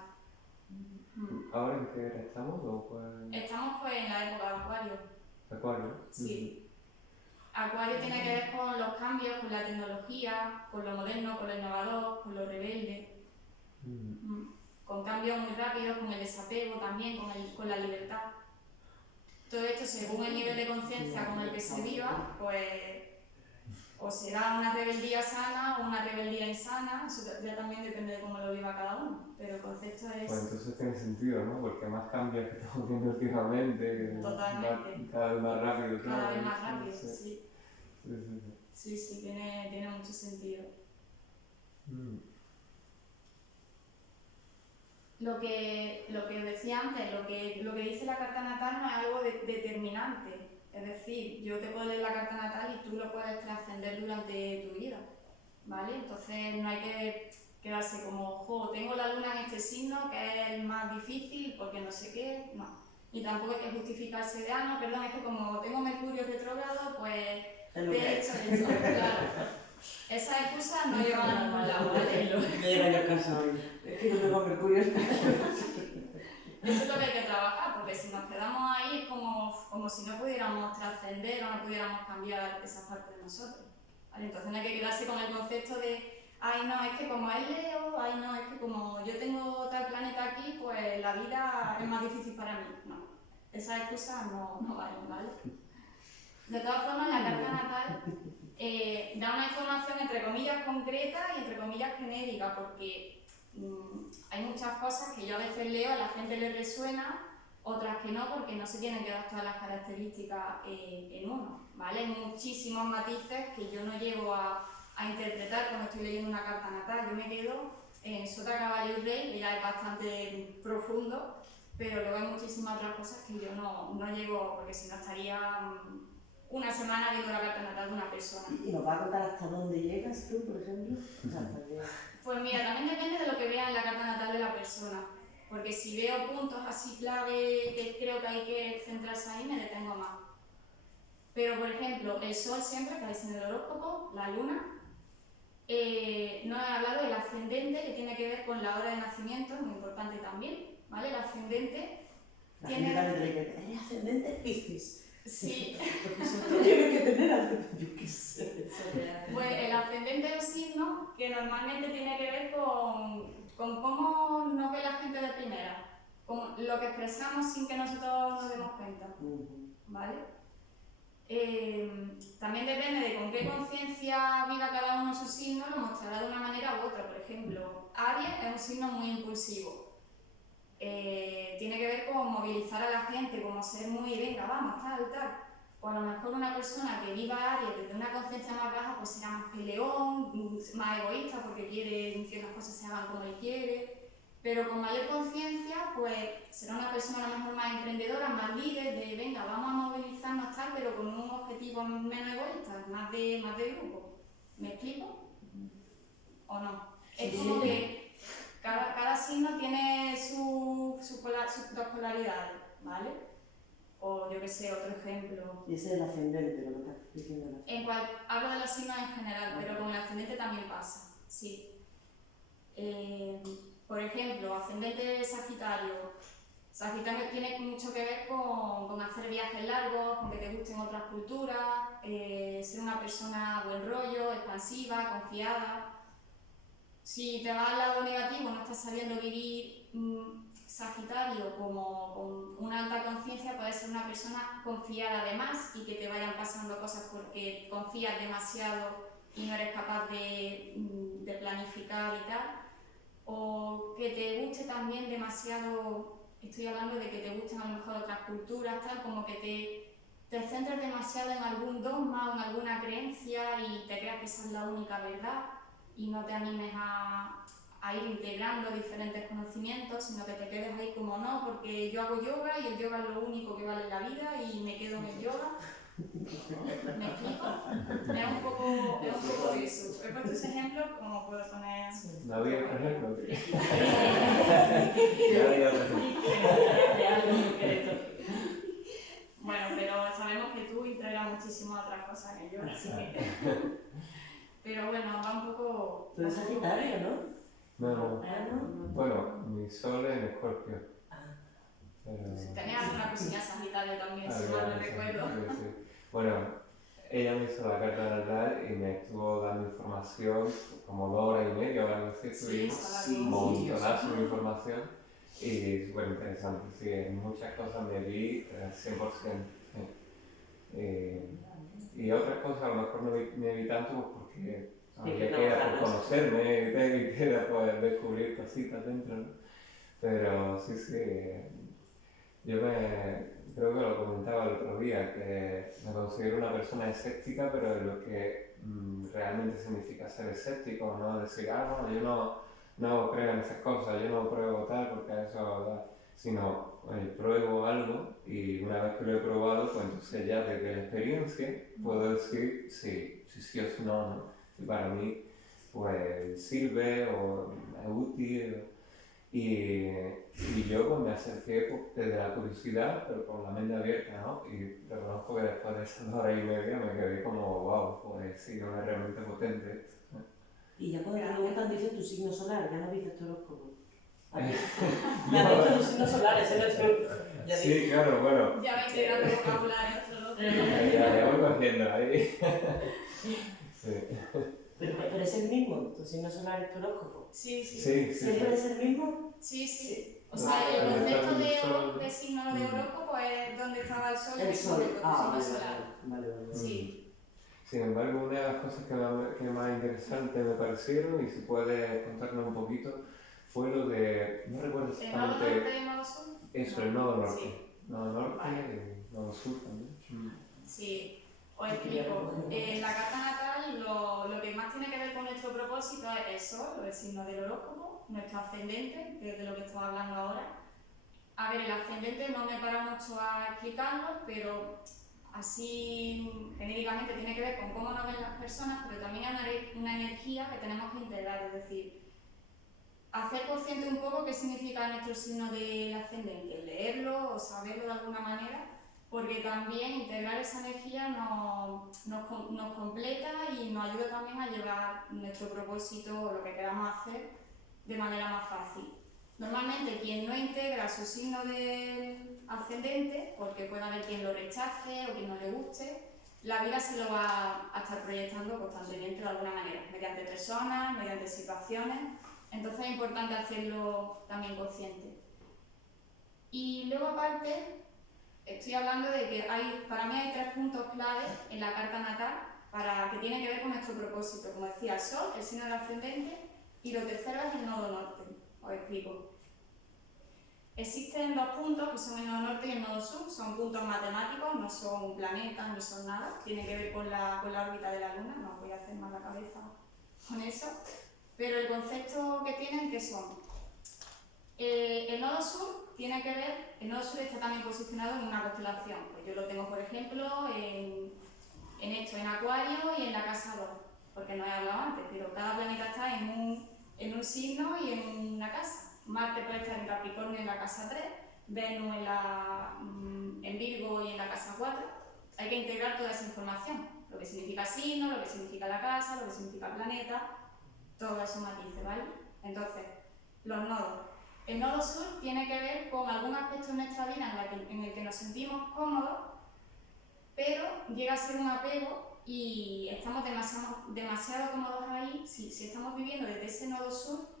¿Ahora en qué era estamos? ¿O pues Estamos pues en la época de Acuario. Acuario? Sí. Acuario tiene que ver con los cambios, con la tecnología, con lo moderno, con lo innovador, con lo rebelde. Con cambios muy rápidos, con el desapego también, con la libertad. Todo esto según el nivel de conciencia con el que se viva, pues O será una rebeldía sana o una rebeldía insana, eso ya también depende de cómo lo viva cada uno, pero el concepto es... Pues entonces tiene sentido, ¿no? Porque más cambios que estamos viendo últimamente, Totalmente. cada vez más rápido, Cada ¿sabes? vez más rápido, Sí, sí. sí. Sí, tiene mucho sentido. Mm. Lo que os decía antes, lo que dice la carta natal no es algo determinante. Es decir, yo te puedo leer la carta natal y tú lo puedes trascender durante tu vida, ¿vale? Entonces no hay que quedarse como, jo, tengo la luna en este signo que es el más difícil porque no sé qué, no. Y tampoco hay que justificarse de, no, perdón, es que como tengo Mercurio retrógrado, pues Es lo te que he hecho esto, claro. Esas excusas no llevan a ningún lado, ¿vale? Me llega yo a casa hoy. Es que no tengo Mercurio. Eso es lo que hay que trabajar, porque si nos quedamos ahí es como si no pudiéramos trascender o no pudiéramos cambiar esa parte de nosotros. ¿Vale? Entonces no hay que quedarse con el concepto de, ay no, es que como es Leo, ay no, es que como yo tengo tal planeta aquí, pues la vida es más difícil para mí. No, esas excusas no valen, ¿vale? De todas formas, la carta natal da una información entre comillas concreta y entre comillas genérica, porque hay muchas cosas que yo a veces leo, a la gente le resuena, otras que no, porque no se tienen que dar todas las características en uno, ¿vale? Hay muchísimos matices que yo no llego a interpretar cuando estoy leyendo una carta natal. Yo me quedo en Sota, Caballo y Rey, que ya es bastante profundo, pero luego hay muchísimas otras cosas que yo no llego, porque si no estaría una semana viendo la carta natal de una persona. ¿Y nos va a contar hasta dónde llegas tú, por ejemplo? O sea, hasta que... Pues mira, también depende de lo que vea en la carta natal de la persona, porque si veo puntos así clave que creo que hay que centrarse ahí, me detengo más. Pero por ejemplo, el sol siempre, que es en el horóscopo, la luna, no he hablado del ascendente, que tiene que ver con la hora de nacimiento, muy importante también, ¿vale? El ascendente La tiene... gente también tiene que tener ascendente Piscis. Sí, Tú tienes que tener ascendente, yo qué sé. pues el ascendente es un signo que normalmente tiene que ver con cómo nos ve la gente de primera, con lo que expresamos sin que nosotros nos demos cuenta, ¿vale? También depende de con qué conciencia viva cada uno su signo, lo mostrará de una manera u otra. Por ejemplo, Aries es un signo muy impulsivo. Tiene que ver con movilizar a la gente, como ser muy, venga, vamos, tal. O a lo mejor una persona que viva Aries desde una conciencia más baja, pues será más peleón, más egoísta porque quiere que las cosas se hagan como él quiere. Pero con mayor conciencia, pues será una persona a lo mejor más emprendedora, más líder, de venga, vamos a movilizarnos tal, pero con un objetivo menos egoísta, más de grupo. ¿Me explico? ¿O no? Es como que cada signo tiene sus dos polaridades, ¿vale? O yo que sé, otro ejemplo. Y ese es el ascendente, lo que estás diciendo. Hablo de los signos en general, pero con el ascendente también pasa, sí. Por ejemplo, ascendente Sagitario. Sagitario tiene mucho que ver con hacer viajes largos, con que te gusten otras culturas, ser una persona buen rollo, expansiva, confiada. Si te vas al lado negativo, no estás sabiendo vivir Sagitario como con una alta conciencia, puedes ser una persona confiada además y que te vayan pasando cosas porque confías demasiado y no eres capaz de planificar y tal. O que te guste también demasiado, estoy hablando de que te gusten a lo mejor otras culturas, tal, como que te centres demasiado en algún dogma o en alguna creencia y te creas que esa es la única verdad y no te animes a ir integrando diferentes conocimientos, sino que te quedes ahí como no, porque yo hago yoga y el yoga es lo único que vale en la vida y me quedo en el yoga. ¿Me explico? Es un poco eso. He puesto ese ejemplo como puedo poner... David, por ejemplo. Bueno, pero sabemos que tú integras muchísimas otras cosas que yo, así que... Pero bueno, va un poco... Tú eres Sagitario, ¿no? No. Ah, ¿no? Bueno, mi sol es en Escorpio. Pero... Tenías alguna cosilla Sagitario también, si mal no recuerdo. Sí. Bueno, ella me hizo la carta natal y me estuvo dando información como 2 horas y media o algo así, estuvimos un montonazo de información y súper interesante, sí, en muchas cosas me vi 100%. Y otras cosas a lo mejor no me vi tanto pues, porque todavía que queda trabajar, por ¿no? conocerme y queda por descubrir cositas dentro, ¿no? Pero sí, creo que lo comentaba el otro día, que me considero una persona escéptica, pero de lo que realmente significa ser escéptico, no decir, bueno, yo no creo en esas cosas, yo no pruebo tal porque eso da, sino pruebo algo y una vez que lo he probado, pues entonces ya desde la experiencia puedo decir sí o si no, ¿no? Si para mí pues sirve o es útil. Y yo pues, me acerqué pues, desde la curiosidad, pero con la mente abierta, ¿no? Y reconozco que después de esas 2 horas y media me quedé como, wow, pues sí, no es realmente potente esto, ¿no? Y ya cuando te preguntan, dices tu signo solar, ya no dices tu horóscopo. Me No. has dicho tu signo solar, ese no es tu... Ya Sí, claro, bueno. Ya va integrando vocabulario astrológico. Ya voy cogiendo ahí. Sí. Pero es el mismo, tu signo solar es tu horóscopo. Sí, sí. Sí. ¿Siempre es el mismo? Sí. O sea, el concepto de signo de horóscopo es donde estaba el sol y El el sol. signo solar. Vale. Sí. Sin embargo, una de las cosas que más interesantes me parecieron, y si puedes contarnos un poquito, fue lo de, no recuerdo ¿El nodo exactamente, norte y el nodo sur? eso, el nodo norte. Sí. Nodo norte Vale. y nodo sur también. Sí. Os explico. En la carta natal lo que más tiene que ver con nuestro propósito es el sol, el signo del horóscopo, nuestro ascendente, que es de lo que estaba hablando ahora. A ver, el ascendente no me para mucho a explicarlo, pero así genéricamente tiene que ver con cómo nos ven las personas, pero también hay una energía que tenemos que integrar, es decir, hacer consciente un poco qué significa nuestro signo del ascendente, leerlo o saberlo de alguna manera, porque también integrar esa energía nos completa y nos ayuda también a llevar nuestro propósito o lo que queramos hacer de manera más fácil. Normalmente quien no integra su signo del ascendente, porque puede haber quien lo rechace o quien no le guste, la vida se lo va a estar proyectando constantemente de alguna manera, mediante personas, mediante situaciones, entonces es importante hacerlo también consciente. Y luego aparte, estoy hablando de que para mí hay 3 puntos clave en la carta natal que tienen que ver con nuestro propósito, como decía, el sol, el signo del ascendente, y lo tercero es el nodo norte. Os explico. Existen 2 puntos que son el nodo norte y el nodo sur, son puntos matemáticos, no son planetas ni son nada, tienen que ver con la órbita de la luna, no os voy a hacer más la cabeza con eso, pero el concepto que tienen, ¿qué son? El nodo sur tiene que ver, el nodo sur está también posicionado en una constelación, pues yo lo tengo por ejemplo en Acuario y en la casa 2, porque no he hablado antes, pero cada planeta está en un signo y en una casa. Marte puede estar en Capricornio en la casa 3, Venus en Virgo y en la casa 4. Hay que integrar toda esa información, lo que significa signo, lo que significa la casa, lo que significa planeta, todo eso matices, ¿vale? Entonces, los nodos. El nodo sur tiene que ver con algún aspecto en nuestra vida en el que nos sentimos cómodos, pero llega a ser un apego y estamos demasiado cómodos ahí. Si estamos viviendo desde ese nodo sur,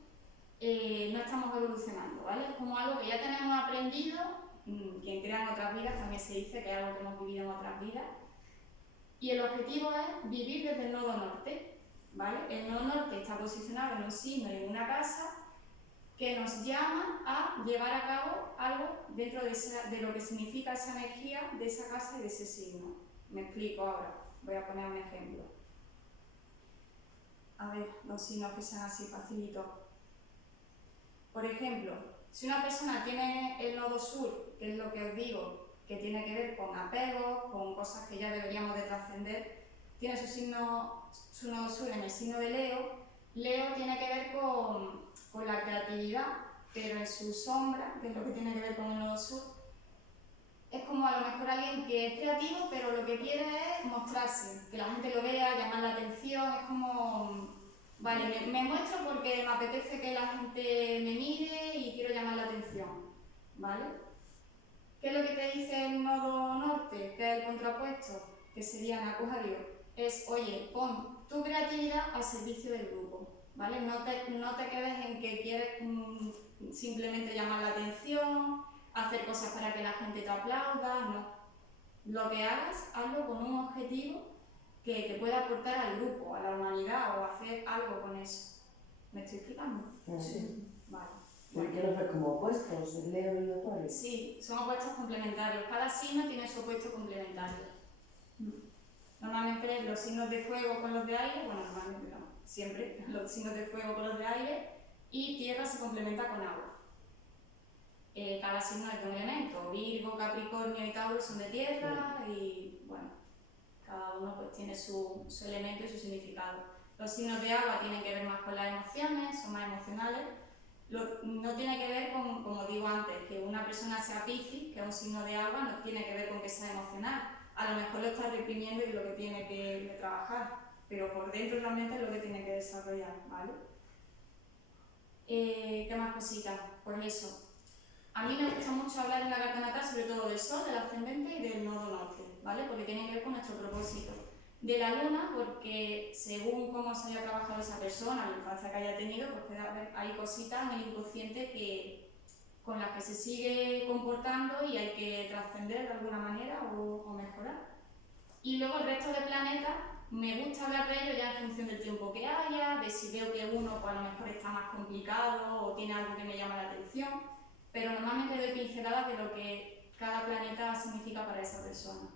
no estamos evolucionando, ¿vale? Es como algo que ya tenemos aprendido, quien crea en otras vidas también se dice que es algo que hemos vivido en otras vidas, y el objetivo es vivir desde el nodo norte, ¿vale? El nodo norte está posicionado en un signo y en una casa que nos llama a llevar a cabo algo dentro de lo que significa esa energía de esa casa y de ese signo. Me explico ahora, voy a poner un ejemplo. A ver, los signos que sean así facilitos. Por ejemplo, si una persona tiene el nodo sur, que es lo que os digo, que tiene que ver con apegos, con cosas que ya deberíamos de trascender, tiene su nodo sur en el signo de Leo. Leo tiene que ver con la creatividad, pero en su sombra, que es lo que tiene que ver con el nodo sur, es como a lo mejor alguien que es creativo, pero lo que quiere es mostrarse, que la gente lo vea, llamar la atención, es como, vale, me muestro porque me apetece que la gente me mire y quiero llamar la atención, ¿vale? ¿Qué es lo que te dice el nodo norte, que es el contrapuesto, que sería en Acuario? Es, oye, pon tu creatividad al servicio del grupo, ¿vale? No te quedes en que quieres simplemente llamar la atención, hacer cosas para que la gente te aplauda, no. Lo que hagas, hazlo con un objetivo que puede aportar al grupo, a la humanidad o hacer algo con eso. ¿Me estoy explicando? Sí. Vale. ¿Por qué los ves como opuestos, el Leo y el Acuario? Sí, son opuestos complementarios. Cada signo tiene su opuesto complementario. Normalmente los signos de fuego con los de aire, bueno, normalmente no, siempre los signos de fuego con los de aire, y tierra se complementa con agua. Cada signo es de un elemento. Virgo, Capricornio y Tauro son de tierra y bueno, cada uno pues tiene su elemento y su significado. Los signos de agua tienen que ver más con las emociones, son más emocionales. No tiene que ver con, como digo antes, que una persona sea Piscis, que es un signo de agua, no tiene que ver con que sea emocional. A lo mejor lo está reprimiendo y lo que tiene que trabajar, pero por dentro realmente es lo que tiene que desarrollar, ¿vale? ¿Qué más cositas? Pues eso. A mí me gusta mucho hablar en la carta natal sobre todo del Sol, del ascendente y del nodo norte, ¿vale? Porque tiene que ver con nuestro propósito. De la Luna, porque según cómo se haya trabajado esa persona, la infancia que haya tenido, pues puede haber, hay cositas en el inconsciente con las que se sigue comportando y hay que trascender de alguna manera o mejorar. Y luego el resto de planetas, me gusta hablar de ellos ya en función del tiempo que haya, de si veo que uno pues, a lo mejor está más complicado o tiene algo que me llama la atención, pero normalmente doy pinceladas de lo que cada planeta significa para esa persona.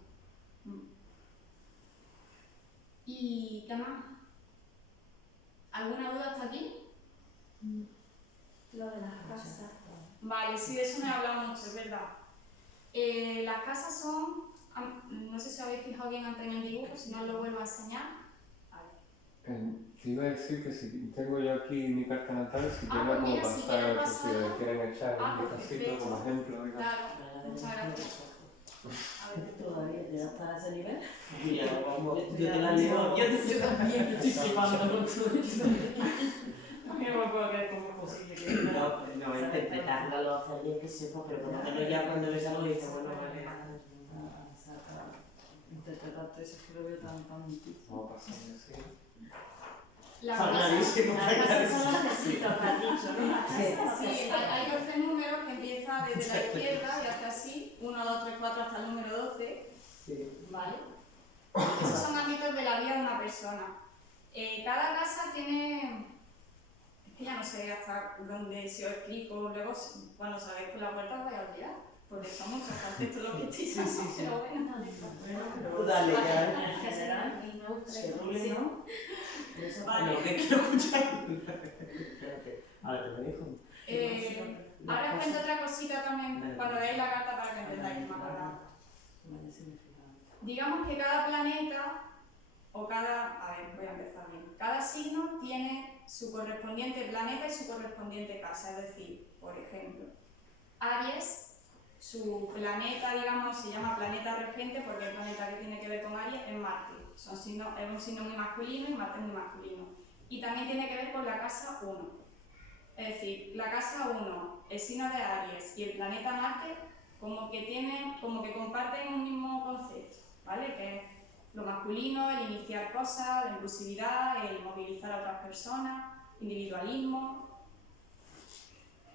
¿Y qué más? ¿Alguna duda hasta aquí? Lo de las casas. Vale, sí, de eso me he hablado mucho, es verdad. Las casas son, no sé si os habéis fijado bien antes en el dibujo, si no os lo vuelvo a enseñar. Vale. Te iba a decir que si tengo yo aquí mi carta natal, si pues quieres mira, como si pasar, quieres pues, si pasarla. quieren echar un Pues vistacito perfecto. como ejemplo, digamos. Claro, muchas gracias. A ver, ¿Todavía te das hasta ese nivel? Ya, vamos, Yo yo te la leo. Yo también, yo estoy flipando con todo esto. No me puedo creer cómo es posible que... No, interpretarla lo hace alguien que sepa, pero por lo menos ya cuando ves algo dices, bueno, vale. Interpretar eso es que lo veo tan difícil. Vamos pasando así. la Está casa, clarísimo. Las casas son las necesitas, me has dicho, ¿no? sí, hay 12 números que empieza desde la izquierda y hace así, 1, 2, 3, 4 hasta el número 12, Sí. ¿vale? Esos son ámbitos de la vida de una persona. Cada casa tiene, es que ya no sé hasta dónde si os explico, luego cuando salgáis por la puerta os vais a olvidar, porque son muchos conceptos los que estoy dando, pero bueno. Tú dale, ya. En general, Se rule, ¿no? Vale. No, que quiero escuchar. Espérate. Ahora te lo dijo. Ahora os cuento otra cosita también cuando veáis la carta para que entendáis más ahora. Digamos que cada planeta, o cada, a ver, voy a empezar bien, cada signo tiene su correspondiente planeta y su correspondiente casa, es decir, por ejemplo, Aries, su planeta, digamos, se llama planeta regente porque el planeta que tiene que ver con Aries es Marte, es un signo muy masculino y Marte es muy masculino, y también tiene que ver con la casa 1, es decir, la casa 1, el signo de Aries y el planeta Marte como que comparten un mismo concepto, ¿vale? Que es lo masculino, el iniciar cosas, la impulsividad, el movilizar a otras personas, individualismo.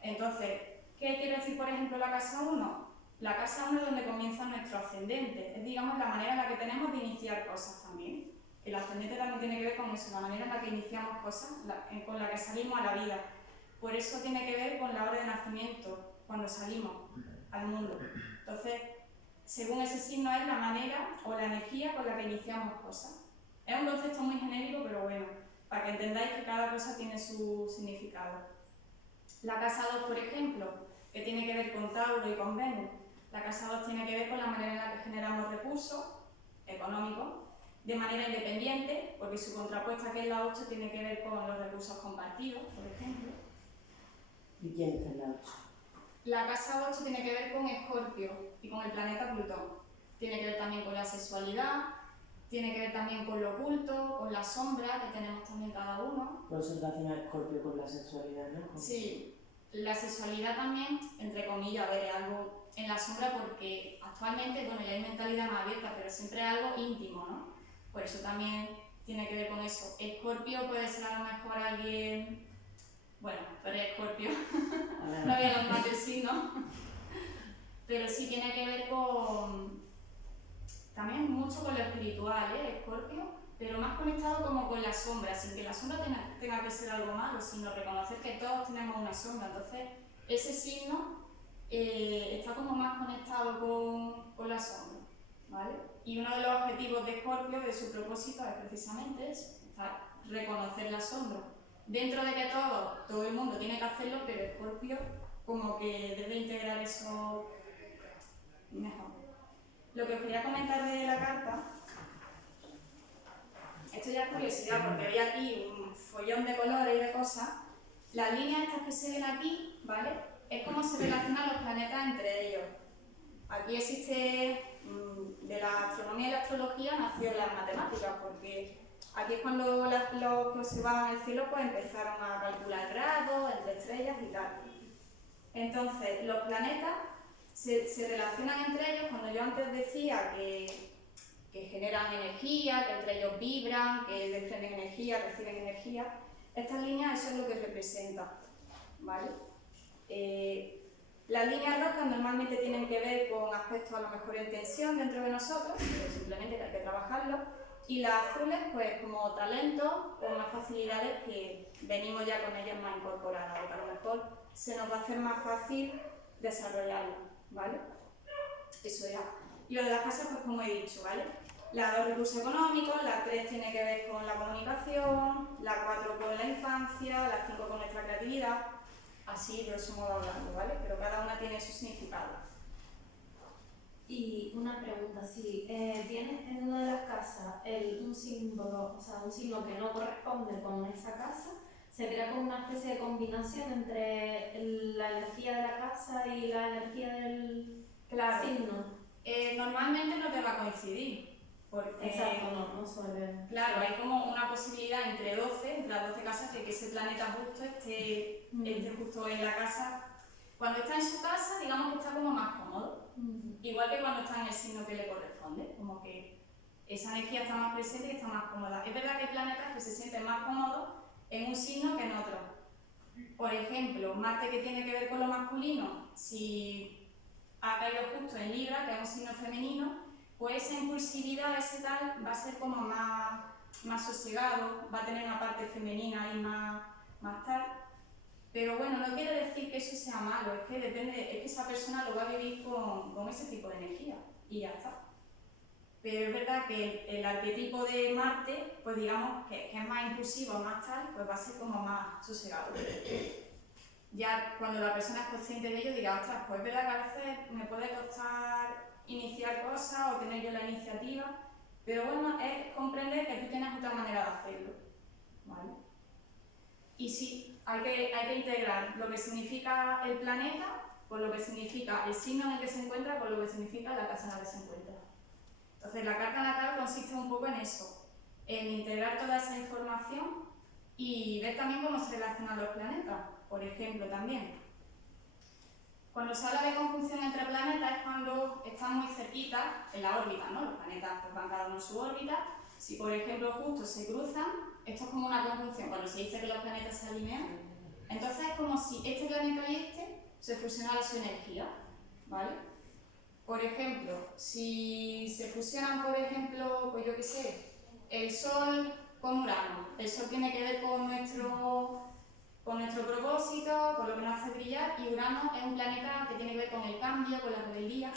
Entonces, ¿qué quiere decir, por ejemplo, la casa 1? La casa 1 es donde comienza nuestro ascendente, es, digamos, la manera en la que tenemos de iniciar cosas también. El ascendente también tiene que ver con eso, la manera en la que iniciamos cosas, con la que salimos a la vida. Por eso tiene que ver con la hora de nacimiento, cuando salimos al mundo. Entonces, según ese signo es la manera o la energía con la que iniciamos cosas. Es un concepto muy genérico, pero bueno, para que entendáis que cada cosa tiene su significado. La casa 2, por ejemplo, que tiene que ver con Tauro y con Venus. La casa 2 tiene que ver con la manera en la que generamos recursos económicos de manera independiente, porque su contrapuesta, que es la 8, tiene que ver con los recursos compartidos, por ejemplo. ¿Y quién es la 8? La casa 8 tiene que ver con Escorpio y con el planeta Plutón. Tiene que ver también con la sexualidad, tiene que ver también con lo oculto, con la sombra que tenemos también cada uno. Por eso relaciona Escorpio con la sexualidad, ¿no? Sí, la sexualidad también, entre comillas, a ver, es algo en la sombra porque actualmente, bueno, ya hay mentalidad más abierta, pero siempre es algo íntimo, ¿no? Por eso también tiene que ver con eso. Escorpio puede ser a lo mejor alguien... Bueno, tú eres Escorpio, no voy a hablar del signo, pero sí tiene que ver con, también mucho con lo espiritual, Escorpio, pero más conectado como con la sombra, sin que la sombra tenga que ser algo malo, sino reconocer que todos tenemos una sombra. Entonces, ese signo está como más conectado con la sombra, ¿vale? Y uno de los objetivos de Escorpio, de su propósito, es precisamente eso, reconocer la sombra. Dentro de que todo el mundo tiene que hacerlo, pero Escorpio como que debe integrar eso mejor. Lo que os quería comentar de la carta, esto ya es curiosidad porque veis aquí un follón de colores y de cosas. Las líneas estas que se ven aquí, ¿vale? Es como se relacionan los planetas entre ellos. Aquí existe, de la astronomía y la astrología nació las matemáticas, porque aquí es cuando los que observaban el cielo pues empezaron a calcular grados entre estrellas y tal. Entonces, los planetas se relacionan entre ellos cuando yo antes decía que generan energía, que entre ellos vibran, que desprenden energía, reciben energía. Estas líneas, eso es lo que representan, ¿vale? Las líneas rojas normalmente tienen que ver con aspectos a lo mejor en tensión dentro de nosotros, pero simplemente que hay que trabajarlo. Y las azules, pues como talentos o más facilidades que venimos ya con ellas más incorporadas, porque a lo mejor se nos va a hacer más fácil desarrollarlo, ¿vale? Eso ya. Y lo de las casas, pues como he dicho, ¿vale? La 2 recursos económicos, la 3 tiene que ver con la comunicación, la 4 con la infancia, la 5 con nuestra creatividad, así grosso modo hablando, ¿vale? Pero cada una tiene su significado. Y una pregunta, si tienes en una de las casas un símbolo, o sea, un signo que no corresponde con esa casa, se crea como una especie de combinación entre la energía de la casa y la energía del signo. Normalmente no te va a coincidir, porque Exacto, no suele. Claro, hay como una posibilidad entre 12, entre las 12 casas, de que ese planeta justo esté justo en la casa. Cuando está en su casa, digamos que está como más cómodo. Igual que cuando está en el signo que le corresponde, como que esa energía está más presente y está más cómoda. Es verdad que hay planetas que se sienten más cómodos en un signo que en otro. Por ejemplo, Marte, que tiene que ver con lo masculino, si ha caído justo en Libra, que es un signo femenino, pues esa impulsividad, ese tal, va a ser como más sosegado, va a tener una parte femenina y más tal. Pero bueno, no quiere decir que eso sea malo, es que depende, es que esa persona lo va a vivir con ese tipo de energía y ya está. Pero es verdad que el arquetipo de Marte, pues digamos que es más impulsivo, más tal, pues va a ser como más sosegado. Ya cuando la persona es consciente de ello dirá, ostras, pues es verdad que a veces me puede costar iniciar cosas o tener yo la iniciativa, pero bueno, es comprender que tú tienes otra manera de hacerlo, ¿vale? Y sí, hay que integrar lo que significa el planeta con lo que significa el signo en el que se encuentra con lo que significa la casa en la que se encuentra. Entonces la carta natal consiste un poco en eso, en integrar toda esa información y ver también cómo se relacionan los planetas, por ejemplo, también. Cuando se habla de conjunción entre planetas es cuando están muy cerquita en la órbita, ¿no? Los planetas pues, van cada uno en su órbita. Si por ejemplo justo se cruzan, esto es como una conjunción, cuando se dice que los planetas se alinean, entonces es como si este planeta y este se fusionaran su energía, ¿vale? Por ejemplo, si se fusionan, por ejemplo, pues yo qué sé, el Sol con Urano, el Sol tiene que ver con nuestro propósito, con lo que nos hace brillar, y Urano es un planeta que tiene que ver con el cambio, con la rebeldía,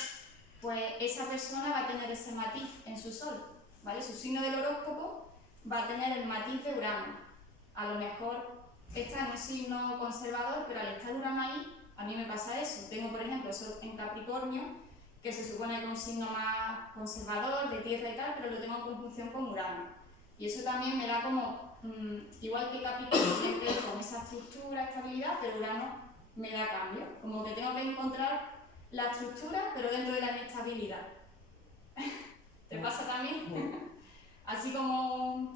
pues esa persona va a tener ese matiz en su Sol, ¿vale? Su signo del horóscopo va a tener el matiz de Urano. A lo mejor está en un signo conservador, pero al estar Urano ahí, a mí me pasa eso. Tengo, por ejemplo, Sol en Capricornio, que se supone que es un signo más conservador, de tierra y tal, pero lo tengo en conjunción con Urano. Y eso también me da como, igual que Capricornio tiene que ver con esa estructura, estabilidad, pero Urano me da cambio. Como que tengo que encontrar la estructura, pero dentro de la inestabilidad. ¿Te pasa también? Así como,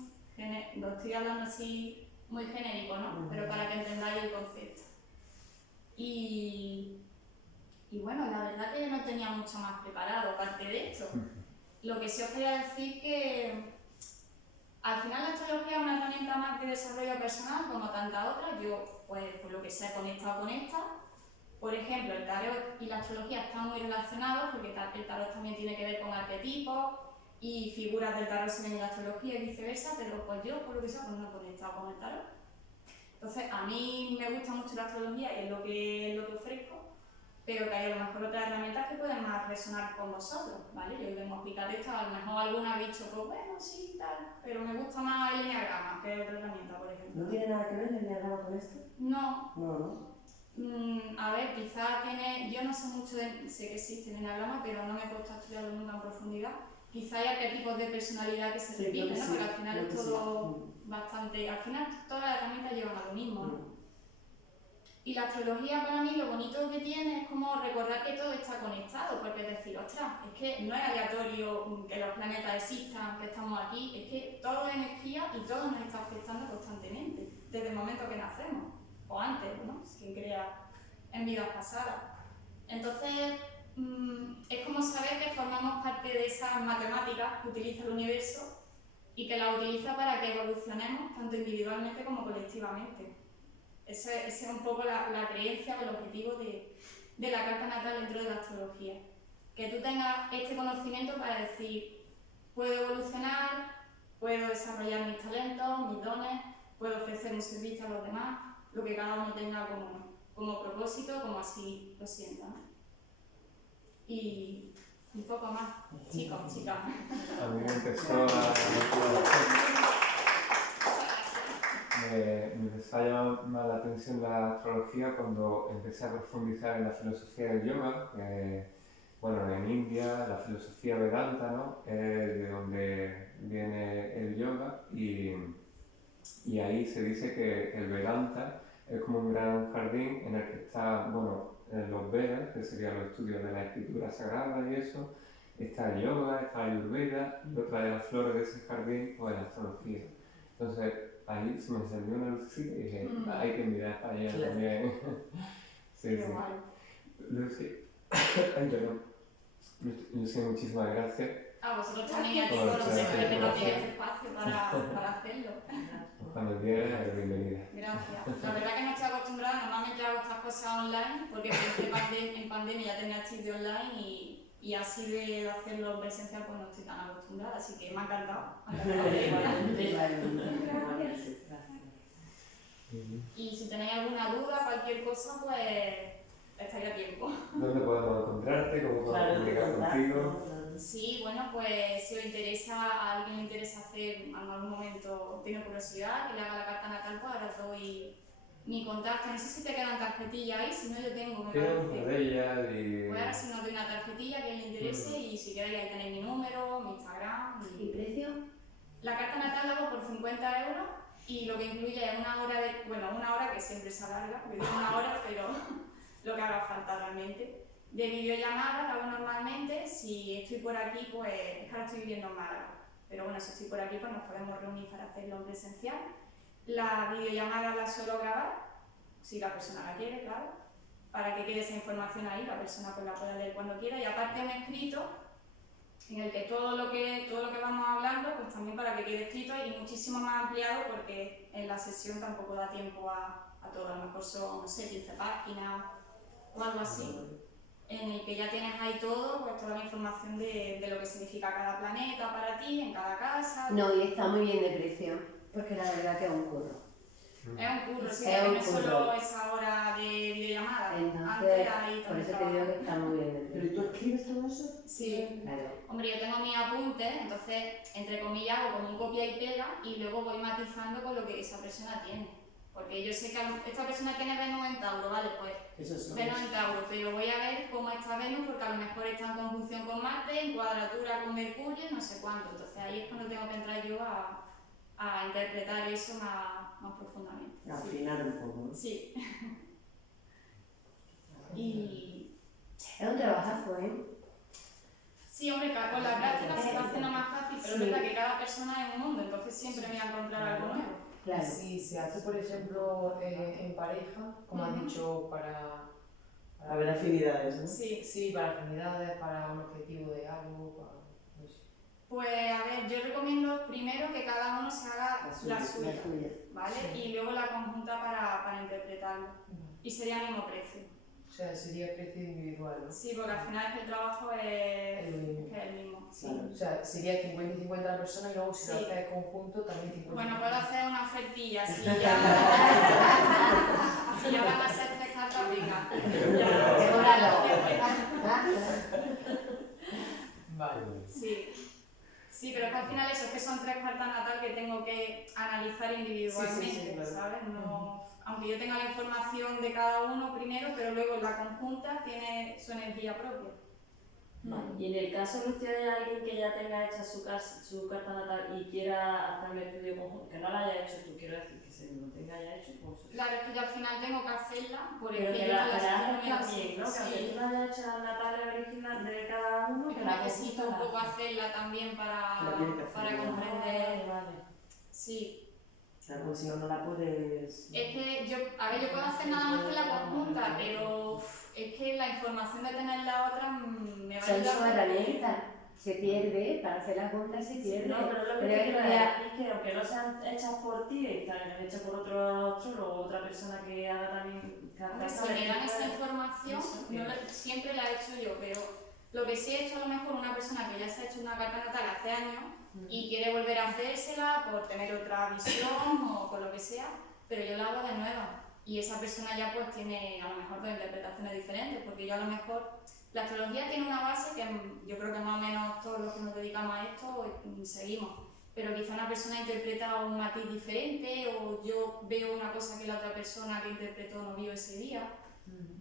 lo estoy hablando así muy genérico, ¿no? Pero para que entendáis el concepto. Y bueno, la verdad que yo no tenía mucho más preparado aparte de esto. Lo que sí os quería decir que al final la astrología es una herramienta más de desarrollo personal como tantas otras. Yo, pues, por lo que sea, he conectado con esta. Por ejemplo, el tarot y la astrología están muy relacionados porque el tarot también tiene que ver con arquetipos y figuras del tarot se ven en la astrología y viceversa, pero pues yo, por lo que sea, pues no he conectado con el tarot. Entonces, a mí me gusta mucho la astrología y es lo que ofrezco, pero que hay a lo mejor otras herramientas que pueden más resonar con vosotros, ¿vale? Yo vengo a explicar esto, a lo mejor alguna ha dicho, pues bueno, sí, tal, pero me gusta más el enneagrama que otra herramienta, por ejemplo. ¿No tiene nada que ver el enneagrama con esto? No. No. A ver, quizá tiene, yo no sé mucho sé que existe el enneagrama, pero no me he puesto a estudiarlo nunca en profundidad. Quizá hay arquetipos de personalidad que se repiten, ¿no? Sí, Porque al final es todo sí. bastante, al final todas las herramientas llevan a lo mismo, ¿no? Y la astrología para mí lo bonito que tiene es como recordar que todo está conectado, porque es decir, ostras, es que no es aleatorio que los planetas existan, que estamos aquí, es que todo es energía y todo nos está afectando constantemente, desde el momento que nacemos, o antes, ¿no? Quien crea en vidas pasadas. Entonces, es como saber que formamos parte de esas matemáticas que utiliza el universo y que las utiliza para que evolucionemos tanto individualmente como colectivamente. Esa es un poco la creencia o el objetivo de la carta natal dentro de la astrología. Que tú tengas este conocimiento para decir, puedo evolucionar, puedo desarrollar mis talentos, mis dones, puedo ofrecer un servicio a los demás, lo que cada uno tenga como propósito, como así lo sienta, ¿no? Y un poco más, chicos, chicas. A mí me empezó me empezó a llamar la atención la astrología cuando empecé a profundizar en la filosofía del yoga, bueno, en India, la filosofía Vedanta, ¿no? De donde viene el yoga, y ahí se dice que el Vedanta es como un gran jardín en el que está, bueno, los Vedas, que serían los estudios de la escritura sagrada y eso, está el yoga, está la Ayurveda, y otra de las flores de ese jardín pues la astrología. Entonces ahí se me encendió una lucecita y dije, hay que mirar para allá también. Sí, sí. Lucy, ay, perdón. Lucy, muchísimas gracias. A vosotros también, a ti, por siempre que no tienes espacio para hacerlo. Cuando quieras, bienvenida. Gracias. La verdad que no estoy acostumbrada, normalmente hago estas cosas online, porque en pandemia ya tenía chip de online y así de hacerlo presencial pues no estoy tan acostumbrada, así que me ha encantado. Y si tenéis alguna duda, cualquier cosa, pues estáis a tiempo. ¿Dónde podemos encontrarte? ¿Cómo podemos comunicar contigo? Sí, bueno, pues si os interesa, a alguien le interesa hacer en algún momento, tiene curiosidad, que le haga la carta natal, pues ahora os doy mi contacto. No sé si te quedan tarjetillas ahí, si no yo tengo, me Queda parece. una de ellas y... Pues ahora si nos doy una tarjetilla que le interese y si queréis ahí tenéis mi número, mi Instagram. ¿Y precio? La carta natal la hago por 50 euros y lo que incluye es una hora que siempre se alarga, porque digo una hora, pero lo que haga falta realmente. De videollamada la hago normalmente, si estoy por aquí, pues es que ahora estoy viviendo en Málaga, pero bueno, si estoy por aquí pues nos podemos reunir para hacerlo en presencial. La videollamada la suelo grabar, si la persona la quiere, claro, para que quede esa información ahí, la persona pues la pueda leer cuando quiera, y aparte un escrito en el que todo lo que vamos hablando, pues también para que quede escrito y muchísimo más ampliado, porque en la sesión tampoco da tiempo a todo, a lo mejor son, no sé, 15 páginas o algo así, en el que ya tienes ahí todo, pues toda la información de lo que significa cada planeta para ti, en cada casa. No, y está muy bien de precio, porque la verdad que es un curro. Es un curro, sí, Es un no es curro. solo esa hora de videollamada. Entonces, Antes ahí por también eso te digo que está muy bien de ¿Pero precio. tú escribes todo eso? Sí. Claro. Hombre, yo tengo mis apuntes, entonces, entre comillas, hago como un copia y pega y luego voy matizando con lo que esa persona tiene. Porque yo sé que esta persona tiene Venus en Tauro, vale, pues Eso es Venus en Tauro, pero voy a ver cómo está Venus porque a lo mejor está en conjunción con Marte, en cuadratura con Mercurio, no sé cuánto. Entonces ahí es cuando tengo que entrar yo a interpretar eso más profundamente. afinar un poco, ¿no? Sí. Y Es un trabajazo, ¿eh? sí, hombre, con la práctica se va haciendo más fácil, pero es verdad que cada persona es un mundo, entonces siempre me voy a encontrar algo nuevo. Claro. Si se hace, por ejemplo, en pareja, como has dicho, para A ver afinidades, ¿no? Sí. para afinidades, para un objetivo de algo, para, no sé. Pues a ver, yo recomiendo primero que cada uno se haga la suya, ¿vale? Sí. Y luego la conjunta para interpretarlo. Y sería el mismo precio. O sea, sería precio individual, ¿no? Sí, porque al final es que el trabajo es El mismo. el mismo. Sí. Claro. O sea, sería 50 y 50 la persona y luego si lo Sí. haces conjunto también 50. Bueno, puedo hacer una ofertilla, si ya, si ya van a ser 3 cartas, venga. Vale. Sí. Sí, pero es que al final eso es que son 3 cartas natal que tengo que analizar individualmente, Sí, claro. ¿sabes? No, aunque yo tenga la información de cada uno primero, pero luego la conjunta tiene su energía propia. Y en el caso, Lucía, de alguien que ya tenga hecha su carta natal y quiera hacer un estudio conjunto, que no la haya hecho tú, quiero decir, que se lo tenga ya hecho, pues... Claro, es que yo al final tengo que hacerla por Pero el que yo la no las haces estoy también, ¿no? Que aunque Sí. tú no hayas hecho las natales originales de cada uno, Es que que la necesito un conjunta poco la haces. hacerla también La tienes que hacer, para ¿no? comprender. Vale. Sí. Claro, porque si no, no la puedes... Es que yo, a ver, yo puedo hacer nada más que la conjunta, pero es que la información de tener la otra me va a Son ayudar. sus herramientas. Se pierde, para hacer las juntas se pierde. No, pero lo que Pero te es quiero que decir es que aunque no sean hechas por ti, están hechas por otro astrólogo o otra persona que haga también Hombre, si me dan esa información, Eso, no la- siempre la he hecho yo, pero lo que sí he hecho a lo mejor una persona que ya se ha hecho una carta natal hace años y quiere volver a hacérsela por tener otra visión o por lo que sea, pero yo la hago de nuevo y esa persona ya pues tiene a lo mejor 2 interpretaciones diferentes, porque yo a lo mejor la astrología tiene una base que yo creo que más o menos todos los que nos dedicamos a esto seguimos, pero quizá una persona interpreta un matiz diferente o yo veo una cosa que la otra persona que interpretó no vio ese día,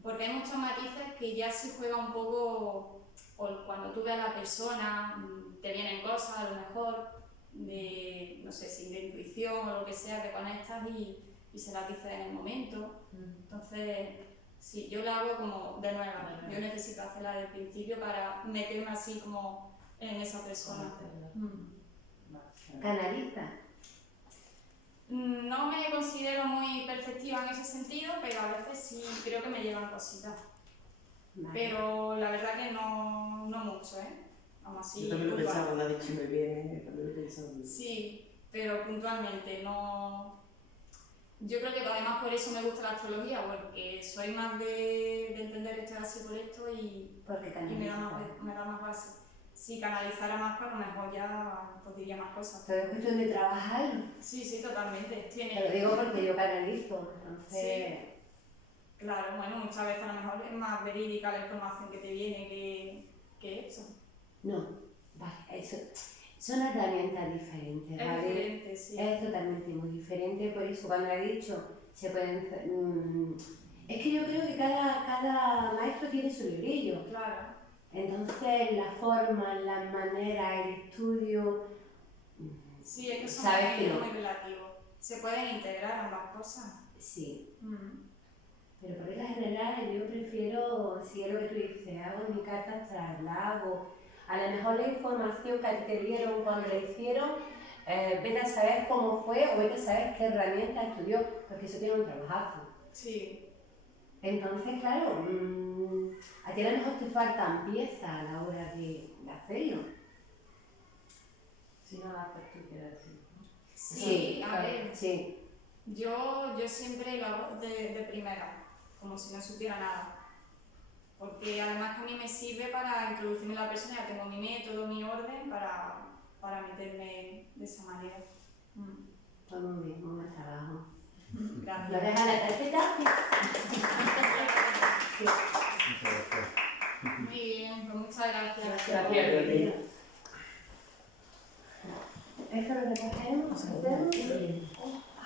porque hay muchos matices que ya sí juega un poco, o cuando tú ves a la persona te vienen cosas a lo mejor de, no sé si de intuición o lo que sea, que conectas y se las dices en el momento. Entonces, sí, yo la hago como de nueva. Yo necesito hacerla desde el principio para meterme así como en esa persona. Canalista. No me considero muy perceptiva en ese sentido, pero a veces sí creo que me llevan cositas. Vale. Pero la verdad que no mucho, ¿eh? Vamos así. Yo también lo puntual. pensaba cuando has dicho me viene, también lo he pensado. Sí, pero puntualmente, no... Yo creo que además por eso me gusta la astrología, porque soy más de entender esto así por esto y Porque me da canalista. me da más base. Si canalizara más, pues a lo mejor ya pues, diría más cosas. Todo es cuestión de trabajarlo. Sí, totalmente. Te lo digo porque yo canalizo, entonces... Claro, bueno, muchas veces a lo mejor es más verídica la información que te viene que eso. No, vale, eso... Son herramientas diferentes, Es ¿vale? diferente, sí. Es totalmente muy diferente, por eso cuando he dicho, se pueden... es que yo creo que cada maestro tiene su librillo. Claro. Entonces, la forma, la manera, el estudio... Sí, es que son ¿Sabes que no? muy relativos. Se pueden integrar ambas cosas. Sí. Pero por regla general yo prefiero, si es lo que tú dices, hago mi carta astral, la hago. A lo mejor la información que te dieron cuando la hicieron, vete a saber cómo fue o vete a saber qué herramienta estudió, porque eso tiene un trabajazo. Sí. Entonces, claro, a ti a lo mejor te faltan piezas a la hora de hacerlo. Si no la haces tú, quiero decir. Sí, a ver. Sí. Yo siempre lo hago de primera, como si no supiera nada. Porque además que a mí me sirve para introducirme en la persona, ya tengo mi método, mi orden para meterme de esa manera. Pues muy bien, muy buen trabajo. ¿Lo Gracias. dejas la tarjeta? Sí. Muchas gracias. Muy bien, pues muchas gracias. Gracias. Esto lo recogemos, hacemos y...